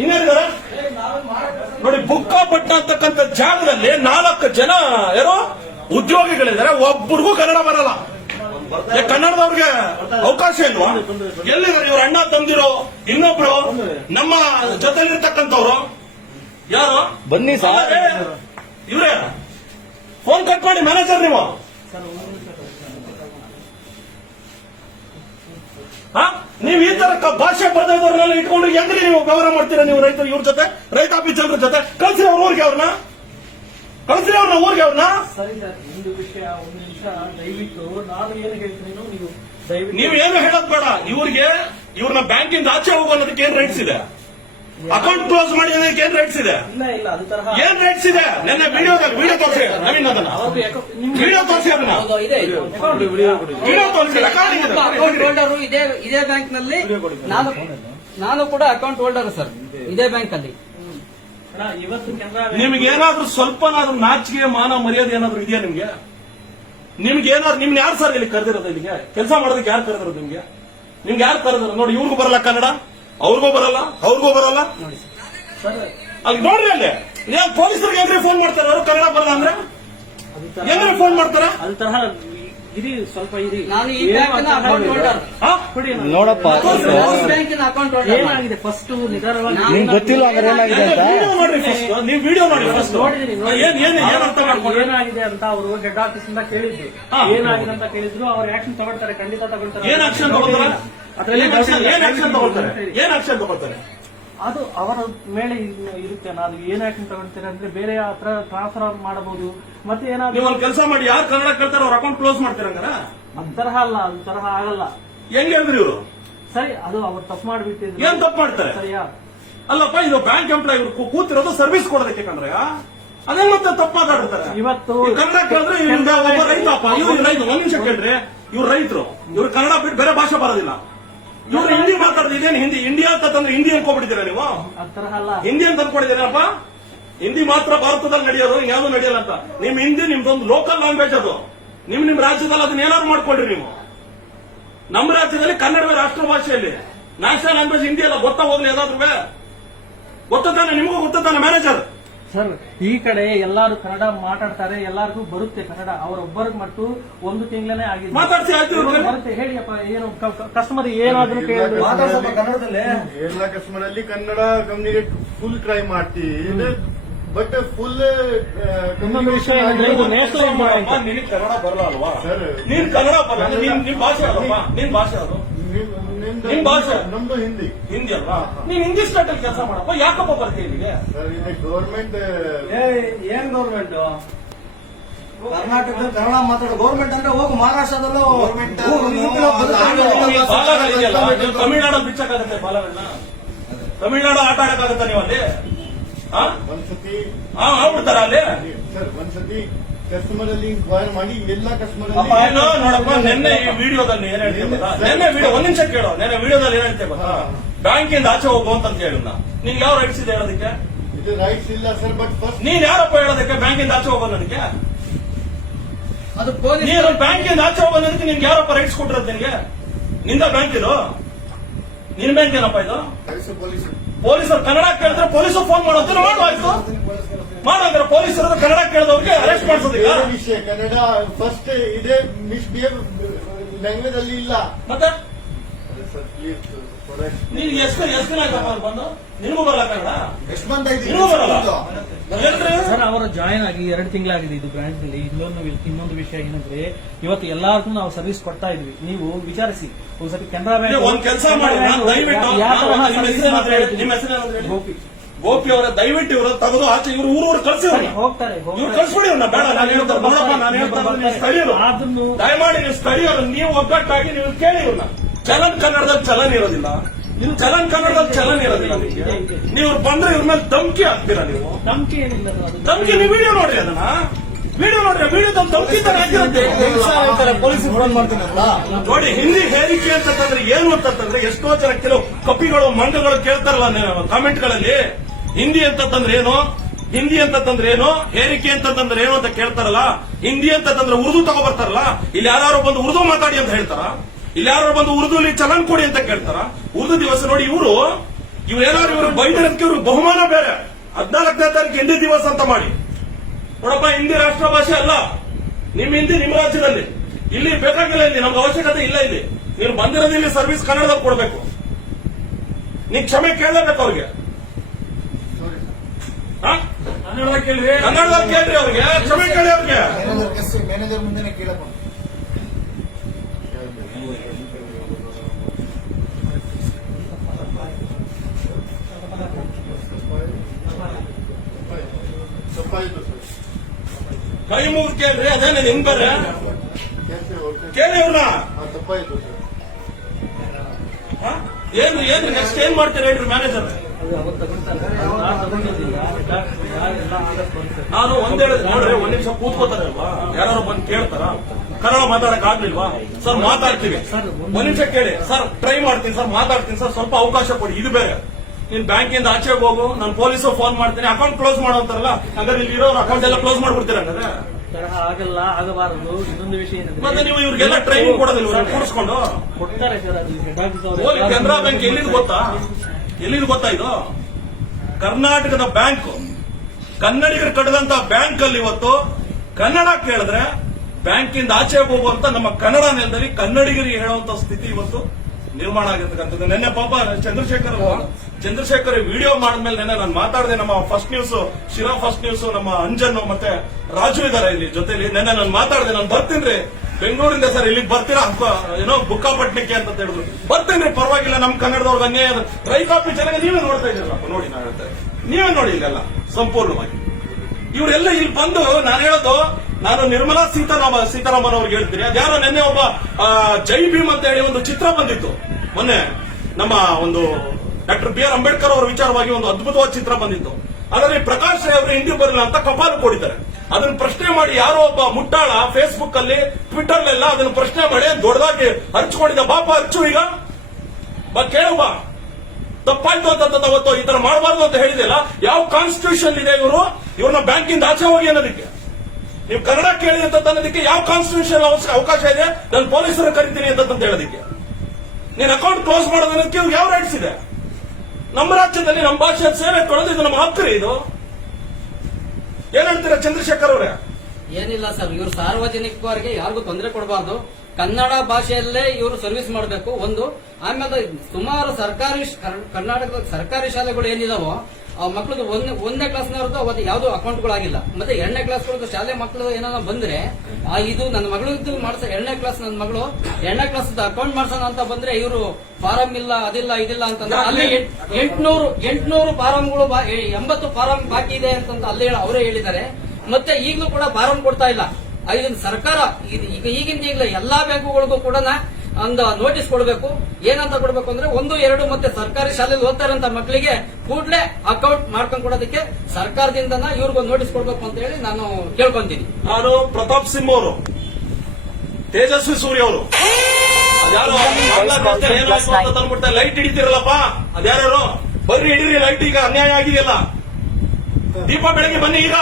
ಇನ್ನೇನಿದ್ದಾರೆ ನೋಡಿ, ಬುಕ್ಕಾಪಟ್ನ ಅಂತಕ್ಕಂಥ ಜಾಗದಲ್ಲಿ 4 ಜನ ಯಾರೋ ಉದ್ಯೋಗಿಗಳಿದ್ದಾರೆ, ಒಬ್ಬರಿಗೂ ಕನ್ನಡ ಬರಲ್ಲ. ಕನ್ನಡದವ್ರಿಗೆ ಅವಕಾಶ ಇಲ್ವಾ? ಎಲ್ಲಿದ್ದಾರೆ ಇವ್ರ ಅಣ್ಣ ತಂದಿರೋ ಇನ್ನೊಬ್ರು ನಮ್ಮ ಜೊತೆಲಿರ್ತಕ್ಕಂಥವ್ರು ಯಾರು? ಬನ್ನಿ ಸರ್, ಇವ್ರೆ ಫೋನ್ ಕಟ್ ಮಾಡಿ ಮ್ಯಾನೇಜರ್ ನೀವು. ನೀವು ಈ ತರ ಭಾಷೆ ಬರೆದವ್ರನ್ನೆಲ್ಲ ಇಟ್ಕೊಂಡು ಹೆಂಗ್ರಿ ನೀವು ವ್ಯವಹಾರ ಮಾಡ್ತೀರಾ? ನೀವು ರೈತರು ಇವ್ರ ಜೊತೆ, ರೈತಾಪಿ ಜನರ ಜೊತೆ ಕಳ್ಸಿ ಅವ್ರ ಊರಿಗೆ ಅವ್ರನ್ನ ಸರಿ ಸರ್, ಒಂದು ವಿಷಯ, ಒಂದು ನಿಮಿಷ ದಯವಿಟ್ಟು ನಾನು ಏನು ಹೇಳ್ತೀನಿ ನೀವು ದಯವಿಟ್ಟು ನೀವು ಏನು ಹೇಳೋದ್ ಬೇಡ. ಇವ್ರನ್ನ ಬ್ಯಾಂಕಿಂದ ಆಚೆ ಹೋಗೋ ಅನ್ನೋದಕ್ಕೆ ಏನ್ ರೈಟ್ಸ್ ಇದೆ? ಅಕೌಂಟ್ ಕ್ಲೋಸ್ ಮಾಡಿ ಅನ್ನೋದಕ್ಕೆ ಏನ್ ರೈಟ್ಸ್ ಇದೆ? ಇಲ್ಲ ಅದು ತರಹ ಏನ್ ರೈಟ್ಸ್ ಇದೆ? ನನ್ನ ವಿಡಿಯೋ ತೋರಿಸಿ, ನವೀನ್ ಅದನ್ನ ವಿಡಿಯೋ ತೋರಿಸಿ, ಅದನ್ನ ವಿಡಿಯೋ ತೋರಿಸಿ, ರೆಕಾರ್ಡಿಂಗ್ ಇದೆ. ಅಕೌಂಟ್ ಹೋಲ್ಡರ್ ಇದೇ ಬ್ಯಾಂಕ್ ನಲ್ಲಿ, ನಾನು ಕೂಡ ಅಕೌಂಟ್ ಹೋಲ್ಡರ್ ಸರ್, ಇದೇ ಬ್ಯಾಂಕ್ ಅಲ್ಲಿ. ಇವತ್ತು ನಿಮ್ಗೆ ಏನಾದ್ರೂ ಸ್ವಲ್ಪನಾದ್ರೂ ನಾಚಿಕೆ ಮಾನ ಮರ್ಯಾದೆ ಏನಾದ್ರೂ ಇದೆಯಾ ನಿಮ್ಗೆ? ನಿಮ್ನ ಯಾರು ಸರ್ ಇಲ್ಲಿ ಕರೆದಿರೋದು? ಇಲ್ಲಿಗೆ ಕೆಲಸ ಮಾಡೋದಕ್ಕೆ ಯಾರು ಕರೆದಿರೋದು ನಿಮ್ಗೆ? ಯಾರು ಕರೆದಿರೋ? ನೋಡಿ, ಇವ್ರಿಗೂ ಬರಲ್ಲ ಕನ್ನಡ, ಅವ್ರಿಗೂ ಬರಲ್ಲ ಅಲ್ಲಿ ನೋಡ್ರಿ. ಅಲ್ಲಿ ನೀವು ಪೊಲೀಸರಿಗೆ ಹೆಂಗ್ರಿ ಫೋನ್ ಮಾಡ್ತಾರೆ? ಅವರು ಕನ್ನಡ ಬರಲ್ಲ ಅಂದ್ರೆ ಹೆಂಗ್ರಿ ಫೋನ್ ಮಾಡ್ತಾರೆ? ಅದು ತರಹ ಇರಿ, ಸ್ವಲ್ಪ ಇರಿ. ನಾನು ಈ ಬ್ಯಾಂಕಿನ ಅಕೌಂಟ್ ಹೋಲ್ಡರ್. ನೋಡಪ್ಪ, ಬ್ಯಾಂಕಿನ ಅಕೌಂಟ್ ಹೋಲ್ಡರ್. ಏನಾಗಿದೆ ಫಸ್ಟ್ ನಿಧಾನವಾಗಿ ನಿಮ್ಗೆ ಗೊತ್ತಿಲ್ಲ ಅಂದ್ರೆ ಏನಾಗಿದೆ ಅಂತ. ವಿಡಿಯೋ ನೋಡ್ರಿ ಫಸ್ಟ್, ನೀವು ವಿಡಿಯೋ ನೋಡಿ ಫಸ್ಟ್. ನೋಡಿದೀನಿ, ಏನ್ ಅರ್ಥ ಮಾಡ್ಕೊಂಡು ಏನಾಗಿದೆ ಅಂತ ಅವರು ಹೆಡ್ ಆಫೀಸ್ ಇಂದ ಕೇಳಿದ್ರು. ಏನಾಗಿದೆ ಅಂತ ಕೇಳಿದ್ರು, ಅವ್ರು ಆಕ್ಷನ್ ತಗೊಳ್ತಾರೆ, ಖಂಡಿತ ತಗೊಳ್ತಾರೆ. ಏನ್ ಆಕ್ಷನ್ ತಗೊಳ್ತಾರೆ? ಏನ್ ಆಕ್ಷನ್ ತಗೊಳ್ತಾರೆ? ಅದು ಅವರ ಮೇಲೆ ಇರುತ್ತೆ. ನಾನು ಏನ್ ಆಕ್ಷನ್ ತಗೊಳ್ತಾರೆ ಅಂದ್ರೆ ಬೇರೆ ಹತ್ರ ಟ್ರಾನ್ಸ್ಫರ್ ಮಾಡಬಹುದು. ಮತ್ತೆ ಏನಾದ್ರು ನೀವು ಒಂದು ಕೆಲಸ ಮಾಡಿ, ಯಾರು ಕನ್ನಡ ಕೇಳ್ತಾರೆ ಅವ್ರ ಅಕೌಂಟ್ ಕ್ಲೋಸ್ ಮಾಡ್ತೀರಂಗಾರ? ಅದ್ ತರಹ ಅಲ್ಲ, ಅದು ತರಹ ಆಗಲ್ಲ. ಹೆಂಗ್ ಹೇಳಿದ್ರಿ ಇವರು? ಸರಿ, ಅದು ಅವ್ರು ತಪ್ಪು ಮಾಡಿಬಿಟ್ಟಿದ್ರು. ಏನ್ ತಪ್ಪು ಮಾಡ್ತಾರೆ? ಸರಿಯಾ? ಅಲ್ಲಪ್ಪ, ಇದು ಬ್ಯಾಂಕ್ ಎಂಪ್ಲಾಯ್, ಇವ್ರು ಕೂತಿರೋದು ಸರ್ವಿಸ್ ಕೊಡೋದಕ್ಕೆ ಕಂಡ್ರೆ ಅದೇ ಮತ್ತೆ ತಪ್ಪು ಮಾತಾಡ್ತಾರೆ. ಇವತ್ತು ಕನ್ನಡ ಕೇಳಿದ್ರೆ ಇವ್ರಿಂದ ಒಬ್ಬ ರೈತಪ್ಪ, ಇವ್ರು ರೈತ. ಒಂದ್ ನಿಮಿಷ ಕೇಳ್ರಿ, ಇವ್ರು ರೈತರು, ಇವ್ರು ಕನ್ನಡ ಬಿಟ್ಟು ಬೇರೆ ಭಾಷೆ ಬರೋದಿಲ್ಲ. ಇವ್ರು ಹಿಂದಿ ಮಾತಾಡೋದು ಇದೇನು ಹಿಂದಿ? ಇಂಡಿಯಾ ಅಂತಂದ್ರೆ ಹಿಂದಿ ಅನ್ಕೊಬಿಟ್ಟಿದ್ದೀರಾ ನೀವು? ಅದ್ ತರಹ ಅಲ್ಲ. ಹಿಂದಿ ಅಂತ ಅನ್ಕೊಂಡಿದ್ದೀರಪ್ಪ? ಹಿಂದಿ ಮಾತ್ರ ಭಾರತದಲ್ಲಿ ನಡೆಯೋದು, ಯಾವ್ದು ನಡೆಯಲ್ಲ ಅಂತ. ನಿಮ್ ಹಿಂದಿ ನಿಮ್ದೊಂದು ಲೋಕಲ್ ಲ್ಯಾಂಗ್ವೇಜ್, ಅದು ನಿಮ್ ರಾಜ್ಯದಲ್ಲಿ ಅದನ್ನ ಏನಾದ್ರು ಮಾಡ್ಕೊಳ್ರಿ ನೀವು. ನಮ್ಮ ರಾಜ್ಯದಲ್ಲಿ ಕನ್ನಡವೇ ರಾಷ್ಟ್ರ ಭಾಷೆಯಲ್ಲಿ, ನ್ಯಾಷನಲ್ ಲ್ಯಾಂಗ್ವೇಜ್ ಹಿಂದಿ ಅಲ್ಲ. ಗೊತ್ತಾ ಹೋಗ್ಲಿ ಏನಾದ್ರು? ಗೊತ್ತಾನೆ ನಿಮಗೂ? ಗೊತ್ತಾನೆ ಮ್ಯಾನೇಜರ್? ಸರ್, ಈ ಕಡೆ ಎಲ್ಲಾರು ಕನ್ನಡ ಮಾತಾಡ್ತಾರೆ, ಎಲ್ಲಾರ್ಗೂ ಬರುತ್ತೆ ಕನ್ನಡ. ಅವರೊಬ್ಬರಿಗೆ ಮತ್ತು 1 ತಿಂಗಳೇ ಆಗಿದೆ. ಮಾತಾಡ್ಸಿ ಆಯ್ತು. ಬರುತ್ತೆ, ಹೇಳಿಯಪ್ಪ. ಏನು ಕಸ್ಟಮರ್ ಏನಾದ್ರು ಕೇಳಿದ್ರು ಕನ್ನಡದಲ್ಲೇ ಎಲ್ಲ ಕಸ್ಟಮರ್ ಅಲ್ಲಿ ಕನ್ನಡ ಕಮ್ಯುನಿಕೇಟ್ ಫುಲ್ ಟ್ರೈ ಮಾಡ್ತೀವಿ, ಬಟ್ ಫುಲ್ ಇನ್ನೊಂದು ವಿಷಯ ಏನಂದ್ರೆ ಇದು ನ್ಯಾಷನಲ್ ಇಂಪಾರ್ಟೆಂಟ್. ನಿನಗೆ ಕನ್ನಡ ಬರಲ್ಲ ಅಲ್ವಾ? ಸರ್, ನೀನ್ ಕನ್ನಡ ಬರಲ್ಲ, ನಿಮ್ ಭಾಷೆ ಅಲ್ಲಪ್ಪ. ನಿನ್ ಭಾಷೆ ಅದು, ನಿಮ್ ಭಾಷೆ ನಮ್ದು ಹಿಂದಿ ಅಲ್ವಾ? ನೀನ್ ಇಂಗ್ಲಿಷ್ ಸ್ಟೇಟಲ್ಲಿ ಕೆಲಸ ಮಾಡಪ್ಪ. ಯಾಕಪ್ಪ ಬರ್ತೀಯ ಇಲ್ಲಿಗೆ? ಸರ್, ಇದು ಗೌರ್ಮೆಂಟ್ ಏನ್ ಗೌರ್ಮೆಂಟ್? ಕರ್ನಾಟಕದಲ್ಲಿ ಕನ್ನಡ ಮಾತಾಡೋ ಗೌರ್ಮೆಂಟ್ ಅಂದ್ರೆ ಹೋಗು ಮಹಾರಾಷ್ಟ್ರದಲ್ಲೂ ಬಾಲಗಳಿದೆಯಲ್ಲ, ನೀವು ತಮಿಳ್ನಾಡಲ್ಲಿ ಬಿಚ್ಚಕ್ಕಾಗತ್ತೆ ಬಾಲಗಳನ್ನ? ತಮಿಳ್ನಾಡು ಆಟ ಆಡಕ್ಕಾಗತ್ತ ನೀವು ಅಲ್ಲಿ? ಒಂದ್ಸತಿ ಆಗ್ಬಿಡ್ತಾರ ಅಲ್ಲಿ? ಸರ್, ಒಂದ್ಸತಿ ಕಸ್ಟಮರ್ ಅಲ್ಲಿ ಇನ್ಕ್ವೈರ್ ಮಾಡಿ ಎಲ್ಲ ಕಸ್ಟಮರ್ ಏನೋ ನೋಡಪ್ಪ, ನಿನ್ನೆ ಈ ವಿಡಿಯೋದಲ್ಲಿ ಏನ್ ಹೇಳ್ತೇವೆ ಗೊತ್ತಾ? ನಿನ್ನೆ ವಿಡಿಯೋ ಒಂದ್ ನಿಮಿಷ ಕೇಳೋ. ನಿನ್ನೆ ವಿಡಿಯೋದಲ್ಲಿ ಏನ್ ಹೇಳ್ತೇವೆ ಗೊತ್ತಾ? ಬ್ಯಾಂಕಿಂದ ಆಚೆ ಹೋಗು ಅಂತ ಹೇಳಿದ್ನ. ನಿನ್ಗೆ ಯಾವ ರೈಟ್ಸ್ ಇದೆ ಹೇಳೋದಕ್ಕೆ? ಇದು ರೈಟ್ಸ್ ಇಲ್ಲ ಸರ್, ಬಟ್ ಫಸ್ಟ್ ನೀನ್ ಯಾರಪ್ಪ ಹೇಳೋದಕ್ಕೆ ಬ್ಯಾಂಕಿಂದ ಆಚೆ ಹೋಗೋದಕ್ಕೆ? ಅದು ಪೊಲೀಸ್ ನೀನು ಬ್ಯಾಂಕಿಂದ ಆಚೆ ಹೋಗೋದಕ್ಕೆ ನಿನ್ಗೆ ಯಾರಪ್ಪ ರೈಟ್ಸ್ ಕೊಟ್ಟಿರೋದು? ನಿನ್ಗೆ ನಿಂದ ಬ್ಯಾಂಕ್ ಇದು? ನಿನ್ ಬ್ಯಾಂಕ್ ಏನಪ್ಪ ಇದು? ಪೊಲೀಸರು ಕನ್ನಡ ಕೇಳಿದ್ರೆ ಪೊಲೀಸರು ಫೋನ್ ಮಾಡೋದು ಮಾಡುವಾಯ್ತು. ಮಾಡಂದ್ರೆ ಪೊಲೀಸರು ಕನ್ನಡ ಕೇಳಿದವ್ರಿಗೆ ಅರೆಸ್ಟ್ ಮಾಡಿಸೋದಿಲ್ಲ. ವಿಷಯ ಕನ್ನಡ ಫಸ್ಟ್ ಇದೇ ಮಿಸ್ಬಿಹೇವ್ ಲ್ಯಾಂಗ್ವೇಜ್ ಅಲ್ಲಿ ಇಲ್ಲ. ಮತ್ತೆ ಸರ್, ಪ್ಲೀಸ್ ನೀನ್ ಎಷ್ಟು ದಿನ ಆಯ್ತಪ್ಪ ಅವ್ರು ಬಂದು? ನಿನಗೂ ಬರಲ್ಲ ಕನ್ನಡ? ಎಷ್ಟು ಮಂದಿ ನಿನಗೂ ಬರಲ್ಲ? ಎಲ್ರು? ಸರ್ ಅವರು ಜಾಯಿನ್ ಆಗಿ 2 ತಿಂಗಳಾಗಿದೆ ಇದು ಬ್ರಾಂಚ್ ನಲ್ಲಿ. ಇನ್ನೊಂದು ವಿಷಯ ಏನಂದ್ರೆ ಇವತ್ತು ಎಲ್ಲಾರ್ಗೂ ನಾವು ಸರ್ವಿಸ್ ಕೊಡ್ತಾ ಇದ್ವಿ. ನೀವು ವಿಚಾರಿಸಿ ಒಂದ್ಸತಿ ಕೆನರಾ ಬ್ಯಾಂಕ್ ಒಂದ್ ಕೆಲಸ ಮಾಡಿ, ನಾನು ದಯವಿಟ್ಟು ನಿಮ್ಮ ಹೆಸರು ಗೋಪಿ ಗೋಪಿ ಅವರ ದಯವಿಟ್ಟು ಇವರು ತೆಗೆದು ಆಚೆ ಇವರು ಊರೂರು ಕಳ್ಸಿವ್ರಿ. ಹೋಗ್ತಾರೆ ಇವ್ರು ಕಳ್ಸ್ಬಿಡಿ ಅವ್ರನ್ನ. ಬೇಡ, ನಾನು ಹೇಳ್ತಾರೆ ನೋಡಪ್ಪ, ನಾನು ಹೇಳ್ತಾರೆ ನೀವು ಸ್ಥಳೀಯರು, ಅದನ್ನು ದಯಮಾಡಿ ನೀವು ಸ್ಥಳೀಯರು, ನೀವು ಒಗ್ಗಟ್ಟಾಗಿ ನೀವು ಕೇಳಿ ಇವ್ರನ್ನ. ಚಲನ್ ಕನ್ನಡದಲ್ಲಿ ಚಲನ್ ಇರೋದಿಲ್ಲ, ಇನ್ನು ಚಲನ್ ಕನ್ನಡದಲ್ಲಿ ಚಲನ್ ಇರೋದಿಲ್ಲ. ನೀವು ಬಂದ್ರೆ ಇವ್ರ ಮೇಲೆ ಧಮಕಿ ಹಾಕ್ತೀರಾ ನೀವು? ನಂಬಿಕೆ ಏನಿಲ್ಲ ಸರ್, ಅದು ಧಮಕಿ ನೀವು ವಿಡಿಯೋ ನೋಡ್ರಿ, ಅದನ್ನ ವಿಡಿಯೋ ನೋಡ್ರಿ, ವಿಡಿಯೋದಲ್ಲಿ ಧಮಕಿ ತರ ಹಾಕಿರುತ್ತೆ. Police phone ಮಾಡ್ತೀನಲ್ಲ. ನೋಡಿ, ಹಿಂದಿ ಹೇರಿಕೆ ಅಂತಂದ್ರೆ ಏನು ಅಂತಂದ್ರೆ ಎಷ್ಟೋ ಜನ ಕೆಲವು ಕಪಿಗಳು ಮಂಗಗಳು ಕೇಳ್ತಾರಲ್ಲ ಕಾಮೆಂಟ್ಗಳಲ್ಲಿ, ಹಿಂದಿ ಅಂತಂದ್ರೆ ಏನು, ಹಿಂದಿ ಅಂತಂದ್ರೆ ಏನು, ಹೇರಿಕೆ ಅಂತಂದ್ರೆ ಏನು ಅಂತ ಕೇಳ್ತಾರಲ್ಲ. ಹಿಂದಿ ಅಂತಂದ್ರೆ ಉರ್ದು ತಗೋಬರ್ತಾರಲ್ಲ. ಇಲ್ಲಿ ಯಾರು ಬಂದು ಉರ್ದು ಮಾತಾಡಿ ಅಂತ ಹೇಳ್ತಾರ? ಇಲ್ಲಿ ಯಾರು ಬಂದು ಉರ್ದುಲಿ ಚಲನ್ ಕೊಡಿ ಅಂತ ಕೇಳ್ತಾರ? ಉರ್ದು ದಿವಸ ನೋಡಿ, ಇವರು ಏನಾದ್ರು ಇವರು ಬೈದರಕ್ಕೆ ಇವ್ರಿಗೆ ಬಹುಮಾನ ಬೇರೆ. 14ನೇ ತಾರೀಕು ಹಿಂದಿ ದಿವಸ ಅಂತ ಮಾಡಿ ನೋಡಪ್ಪ. ಹಿಂದಿ ರಾಷ್ಟ್ರ ಭಾಷೆ ಅಲ್ಲ. ನಿಮ್ ಹಿಂದಿ ನಿಮ್ ರಾಜ್ಯದಲ್ಲಿ, ಇಲ್ಲಿ ಬೇಕಾಗಿಲ್ಲ, ಇಲ್ಲಿ ನಮ್ಗೆ ಅವಶ್ಯಕತೆ ಇಲ್ಲ. ಇಲ್ಲಿ ನೀನು ಬಂದಿರೋದು ಇಲ್ಲಿ ಸರ್ವಿಸ್ ಕನ್ನಡದಲ್ಲಿ ಕೊಡಬೇಕು. ನೀನ್ ಕ್ಷಮೆ ಕೇಳಲೇಬೇಕು ಅವ್ರಿಗೆ. ಕನ್ನಡದಾಗ ಕೇಳ್ರಿ, ಕನ್ನಡದಲ್ಲಿ ಕೇಳ್ರಿ ಅವ್ರಿಗೆ, ಕ್ಷಮೆ ಕೇಳಿ ಅವ್ರಿಗೆ. ಮ್ಯಾನೇಜರ್ ಮುಂದೆ ಕೇಳಪ್ಪ. ತಪ್ಪಾಯ್ತು ಸರ್, ಕೈ ಮುಗಿದು ಕೇಳ್ರಿ. ಅದೇನೇ ಹೆಂಗ್ ಬರ್ರೆ ಕೇಳಿ ಇವ್ರನ್ನ. ತಪ್ಪಾಯ್ತು ಸರ್. ಏನು ನೆಕ್ಸ್ಟ್ ಏನ್ ಮಾಡ್ತೀರಾ ಹೇಳ್ರಿ ಮ್ಯಾನೇಜರ್? ನಾನು ಒಂದ್ ಹೇಳಿದ್ರೆ ನೋಡ್ರಿ, ಒಂದ್ ನಿಮಿಷ ಕೂತ್ಕೋತಾರಲ್ವಾ, ಯಾರು ಬಂದು ಕೇಳ್ತಾರ? ಕನ್ನಡ ಮಾತಾಡಕ್ ಆಗ್ಲಿಲ್ವಾ? ಸರ್ ಮಾತಾಡ್ತೀವಿ, ಒಂದ್ ನಿಮಿಷ ಕೇಳಿ ಸರ್, ಟ್ರೈ ಮಾಡ್ತೀನಿ ಸರ್, ಮಾತಾಡ್ತೀನಿ ಸರ್, ಸ್ವಲ್ಪ ಅವಕಾಶ ಕೊಡಿ. ಇದು ಬೇರೆ, ನೀನ್ ಬ್ಯಾಂಕಿಂದ ಆಚೆಗೆ ಹೋಗು, ನಾನು ಪೊಲೀಸು ಫೋನ್ ಮಾಡ್ತೀನಿ, ಅಕೌಂಟ್ ಕ್ಲೋಸ್ ಮಾಡೋ ಅಂತಾರಲ್ಲ, ಹಂಗಾದ್ರೆ ಇಲ್ಲಿ ಇರೋರು ಅಕೌಂಟ್ ಎಲ್ಲ ಕ್ಲೋಸ್ ಮಾಡ್ಬಿಡ್ತೀರ ಹಂಗಾದ್ರೆ? ತರಹ ಆಗಲ್ಲ, ಆಗಬಾರದು. ಇನ್ನೊಂದು ವಿಷಯ ಮತ್ತೆ ಏನಂದ್ರೆ ನೀವು ಇವ್ರಿಗೆಲ್ಲ ಟ್ರೈನಿಂಗ್ ಕೊಡೋದಿಲ್ಲ ಕೂಡಿಸ್ಕೊಂಡು? ಕೊಡ್ತಾರೆ ಸರ್, ಅದು ಹೆಡ್ ಆಫೀಸ್ ಹೋಗಿ ಕೆನರಾ ಬ್ಯಾಂಕ್ ಎಲ್ಲಿದ್ ಗೊತ್ತಾ? ಎಲ್ಲಿದ್ ಗೊತ್ತಾ ಇದು? ಕರ್ನಾಟಕದ ಬ್ಯಾಂಕ್, ಕನ್ನಡಿಗರು ಕಟ್ಟದಂತ ಬ್ಯಾಂಕ್ ಅಲ್ಲಿ ಇವತ್ತು ಕನ್ನಡ ಕೇಳಿದ್ರೆ ಬ್ಯಾಂಕಿಂದ ಆಚೆ ಹೋಗುವಂತ ನಮ್ಮ ಕನ್ನಡ ನೆಲದಲ್ಲಿ ಕನ್ನಡಿಗರಿಗೆ ಹೇಳುವಂತ ಸ್ಥಿತಿ ಇವತ್ತು ನಿರ್ಮಾಣ ಆಗಿರ್ತಕ್ಕಂಥದ್ದು. ನಿನ್ನೆ ಪಾಪ ಚಂದ್ರಶೇಖರ್ ವಿಡಿಯೋ ಮಾಡಿದ್ಮೇಲೆ ನೆನ್ನೆ ನಾನು ಮಾತಾಡಿದೆ. ನಮ್ಮ first news, Sira first news, ನಮ್ಮ ಅಂಜನ್ ಮತ್ತೆ ರಾಜು ಇದಾರೆ ಇಲ್ಲಿ ಜೊತೆಲಿ. ನೆನ್ನೆ ನಾನು ಮಾತಾಡಿದೆ, ನಾನು ಬರ್ತೀನಿ ಬೆಂಗಳೂರಿಂದ ಸರ್, ಇಲ್ಲಿಗೆ ಬರ್ತೀರಾ ಏನೋ ಬುಕ್ಕಾಪಟ್ನಕ್ಕೆ ಅಂತ ಹೇಳಿದ್ರು. ಬರ್ತೀನಿ, ಪರವಾಗಿಲ್ಲ, ನಮ್ ಕನ್ನಡದವ್ರಿಗೆ ಅನ್ಯಾಯ. ರೈ ಕಾಪಿ ಚೆನ್ನಾಗಿ ನೀವೇ ನೋಡ್ತಾ ಇದ್ದೀರಲ್ಲಪ್ಪ, ನೋಡಿ ನಾನು ಹೇಳ್ತಾ ಇದ್ದೀನಿ, ನೀವೇ ನೋಡಿ ಇಲ್ಲೆಲ್ಲ ಸಂಪೂರ್ಣವಾಗಿ. ಇವರೆಲ್ಲ ಇಲ್ಲಿ ಬಂದು ನಾನು ಹೇಳೋದು, ನಾನು ನಿರ್ಮಲಾ ಸೀತಾರಾಮನ್ ಅವ್ರಿಗೆ ಹೇಳ್ತೀನಿ. ಅದ್ಯಾರೋ ನಿನ್ನೆ ಒಬ್ಬ ಜೈ ಭೀಮ್ ಅಂತ ಹೇಳಿ ಒಂದು ಚಿತ್ರ ಬಂದಿತ್ತು ಮೊನ್ನೆ, ನಮ್ಮ ಒಂದು ಡಾಕ್ಟರ್ BR ಅಂಬೇಡ್ಕರ್ ಅವರ ವಿಚಾರವಾಗಿ ಒಂದು ಅದ್ಭುತವಾದ ಚಿತ್ರ ಬಂದಿತ್ತು. ಅದರಲ್ಲಿ ಪ್ರಕಾಶ್ ರೈ ಅವರು ಹಿಂದಿ ಬರಲಿಲ್ಲ ಅಂತ ಕಪಾಲು ಕೊಡಿದ್ದಾರೆ. ಅದನ್ನ ಪ್ರಶ್ನೆ ಮಾಡಿ ಯಾರೋ ಒಬ್ಬ ಮುಟ್ಟಾಳ ಫೇಸ್ಬುಕ್ ಅಲ್ಲಿ, ಟ್ವಿಟರ್ ಎಲ್ಲ ಅದನ್ನು ಪ್ರಶ್ನೆ ಮಾಡಿ ದೊಡ್ಡದಾಗಿ ಹರ್ಚ್ಕೊಂಡಿದ್ದ. ಬಾಪ ಹರ್ಚು, ಈಗ ಬಾ ಕೇಳು, ಬಾ ತಪ್ಪಾಯ್ತು ಅಂತ ಅವತ್ತು ಈ ತರ ಮಾಡಬಾರ್ದು ಅಂತ ಹೇಳಿದೆಲ್ಲ. ಯಾವ ಕಾನ್ಸ್ಟಿಟ್ಯೂಷನ್ ಇದೆ ಇವ್ರನ್ನ ಬ್ಯಾಂಕಿಂದ ಆಚೆ ಹೋಗಿ ಅನ್ನೋದಕ್ಕೆ? ನೀವು ಕನ್ನಡ ಕೇಳಿ ಅಂತ ಅನ್ನೋದಕ್ಕೆ ಯಾವ ಕಾನ್ಸ್ಟಿಟ್ಯೂಷನ್ ಅವಕಾಶ ಇದೆ? ನಾನು ಪೊಲೀಸರು ಕರಿತೀನಿ ಅಂತ ಹೇಳೋದಕ್ಕೆ? ನೀನ್ ಅಕೌಂಟ್ ಕ್ಲೋಸ್ ಮಾಡೋದಕ್ಕೆ ಯಾವ ರೈಟ್ಸ್ ಇದೆ? ನಮ್ಮ ರಾಜ್ಯದಲ್ಲಿ ನಮ್ಮ ಭಾಷೆ ಸೇವೆ ಕೊಡೋದು ಇದು ನಮ್ಮ ಹಕ್ಕು. ಇದು ಏನ್ ಹೇಳ್ತೀರಾ ಚಂದ್ರಶೇಖರ್ ಅವರೇ? ಏನಿಲ್ಲ ಸರ್, ಇವರು ಸಾರ್ವಜನಿಕರಿಗೆ ಯಾರಿಗೂ ತೊಂದರೆ ಕೊಡಬಾರ್ದು. ಕನ್ನಡ ಭಾಷೆಯಲ್ಲೇ ಇವರು ಸರ್ವಿಸ್ ಮಾಡಬೇಕು ಒಂದು. ಆಮೇಲೆ ಸುಮಾರು ಕರ್ನಾಟಕದ ಸರ್ಕಾರಿ ಶಾಲೆಗಳು ಏನಿದಾವೋ ಆ ಮಕ್ಕಳದು ಒಂದನೇ ಕ್ಲಾಸ್ನವ್ರದ್ದು ಅವತ್ತು ಯಾವ್ದು ಅಕೌಂಟ್ಗಳಾಗಿಲ್ಲ. ಮತ್ತೆ 2ನೇ ಕ್ಲಾಸ್ಗಳದ್ದು ಶಾಲೆ ಮಕ್ಕಳು ಏನಾದ್ರು ಬಂದ್ರೆ ಇದು ನನ್ನ ಮಗಳದ್ದು ಮಾಡ್ಸ 2ನೇ ಕ್ಲಾಸ್, ನನ್ನ ಮಗಳು 2ನೇ ಕ್ಲಾಸ್ ಅಕೌಂಟ್ ಮಾಡ್ಸೋಣ ಅಂತ ಬಂದ್ರೆ ಇವರು ಫಾರಂ ಇಲ್ಲ, ಅದಿಲ್ಲ, ಇದಿಲ್ಲ ಅಂತಂದ್ರೆ ಅಲ್ಲಿ 800 ಫಾರಂಗಳು 80 ಫಾರಂ ಬಾಕಿ ಇದೆ ಅಂತ ಅಲ್ಲೇ ಅವರೇ ಹೇಳಿದ್ದಾರೆ. ಮತ್ತೆ ಈಗಲೂ ಕೂಡ ಫಾರಂ ಕೊಡ್ತಾ ಇಲ್ಲ. ಇದನ್ನ ಸರ್ಕಾರ ಈಗಿಂದ ಎಲ್ಲಾ ಬ್ಯಾಂಕುಗಳಿಗೂ ಕೂಡ ಒಂದು ನೋಟಿಸ್ ಕೊಡಬೇಕು. ಏನಂತ ಕೊಡಬೇಕು ಅಂದ್ರೆ 1, 2 ಮತ್ತೆ ಸರ್ಕಾರಿ ಶಾಲೆಯಲ್ಲಿ ಓದ್ತಾ ಇರೋಂತ ಮಕ್ಕಳಿಗೆ ಕೂಡಲೇ ಅಕೌಂಟ್ ಮಾಡ್ಕೊಂಡು ಕೊಡೋದಕ್ಕೆ ಸರ್ಕಾರದಿಂದ ಇವ್ರಿಗೊಂದು ನೋಟಿಸ್ ಕೊಡಬೇಕು ಅಂತ ಹೇಳಿ ನಾನು ಕೇಳ್ಕೊಂತೀನಿ. ನಾನು ಪ್ರತಾಪ್ ಸಿಂಹ ಅವರು, ತೇಜಸ್ವಿ ಸೂರ್ಯ ಅವರು, ಅದ್ಯಾರೋ ಏನಾಯ್ತು ಅಂತ ತಂದ್ಬಿಡ್ತಾರೆ, ಲೈಟ್ ಹಿಡಿತೀರಲ್ಲಪ್ಪ, ಅದ್ಯಾರು ಬರ್ರಿ ಹಿಡೀರಿ ಲೈಟ್, ಈಗ ಅನ್ಯಾಯ ಆಗಿದೆಯಲ್ಲ. ದೀಪ ಬೆಳಗ್ಗೆ ಬನ್ನಿ ಈಗ.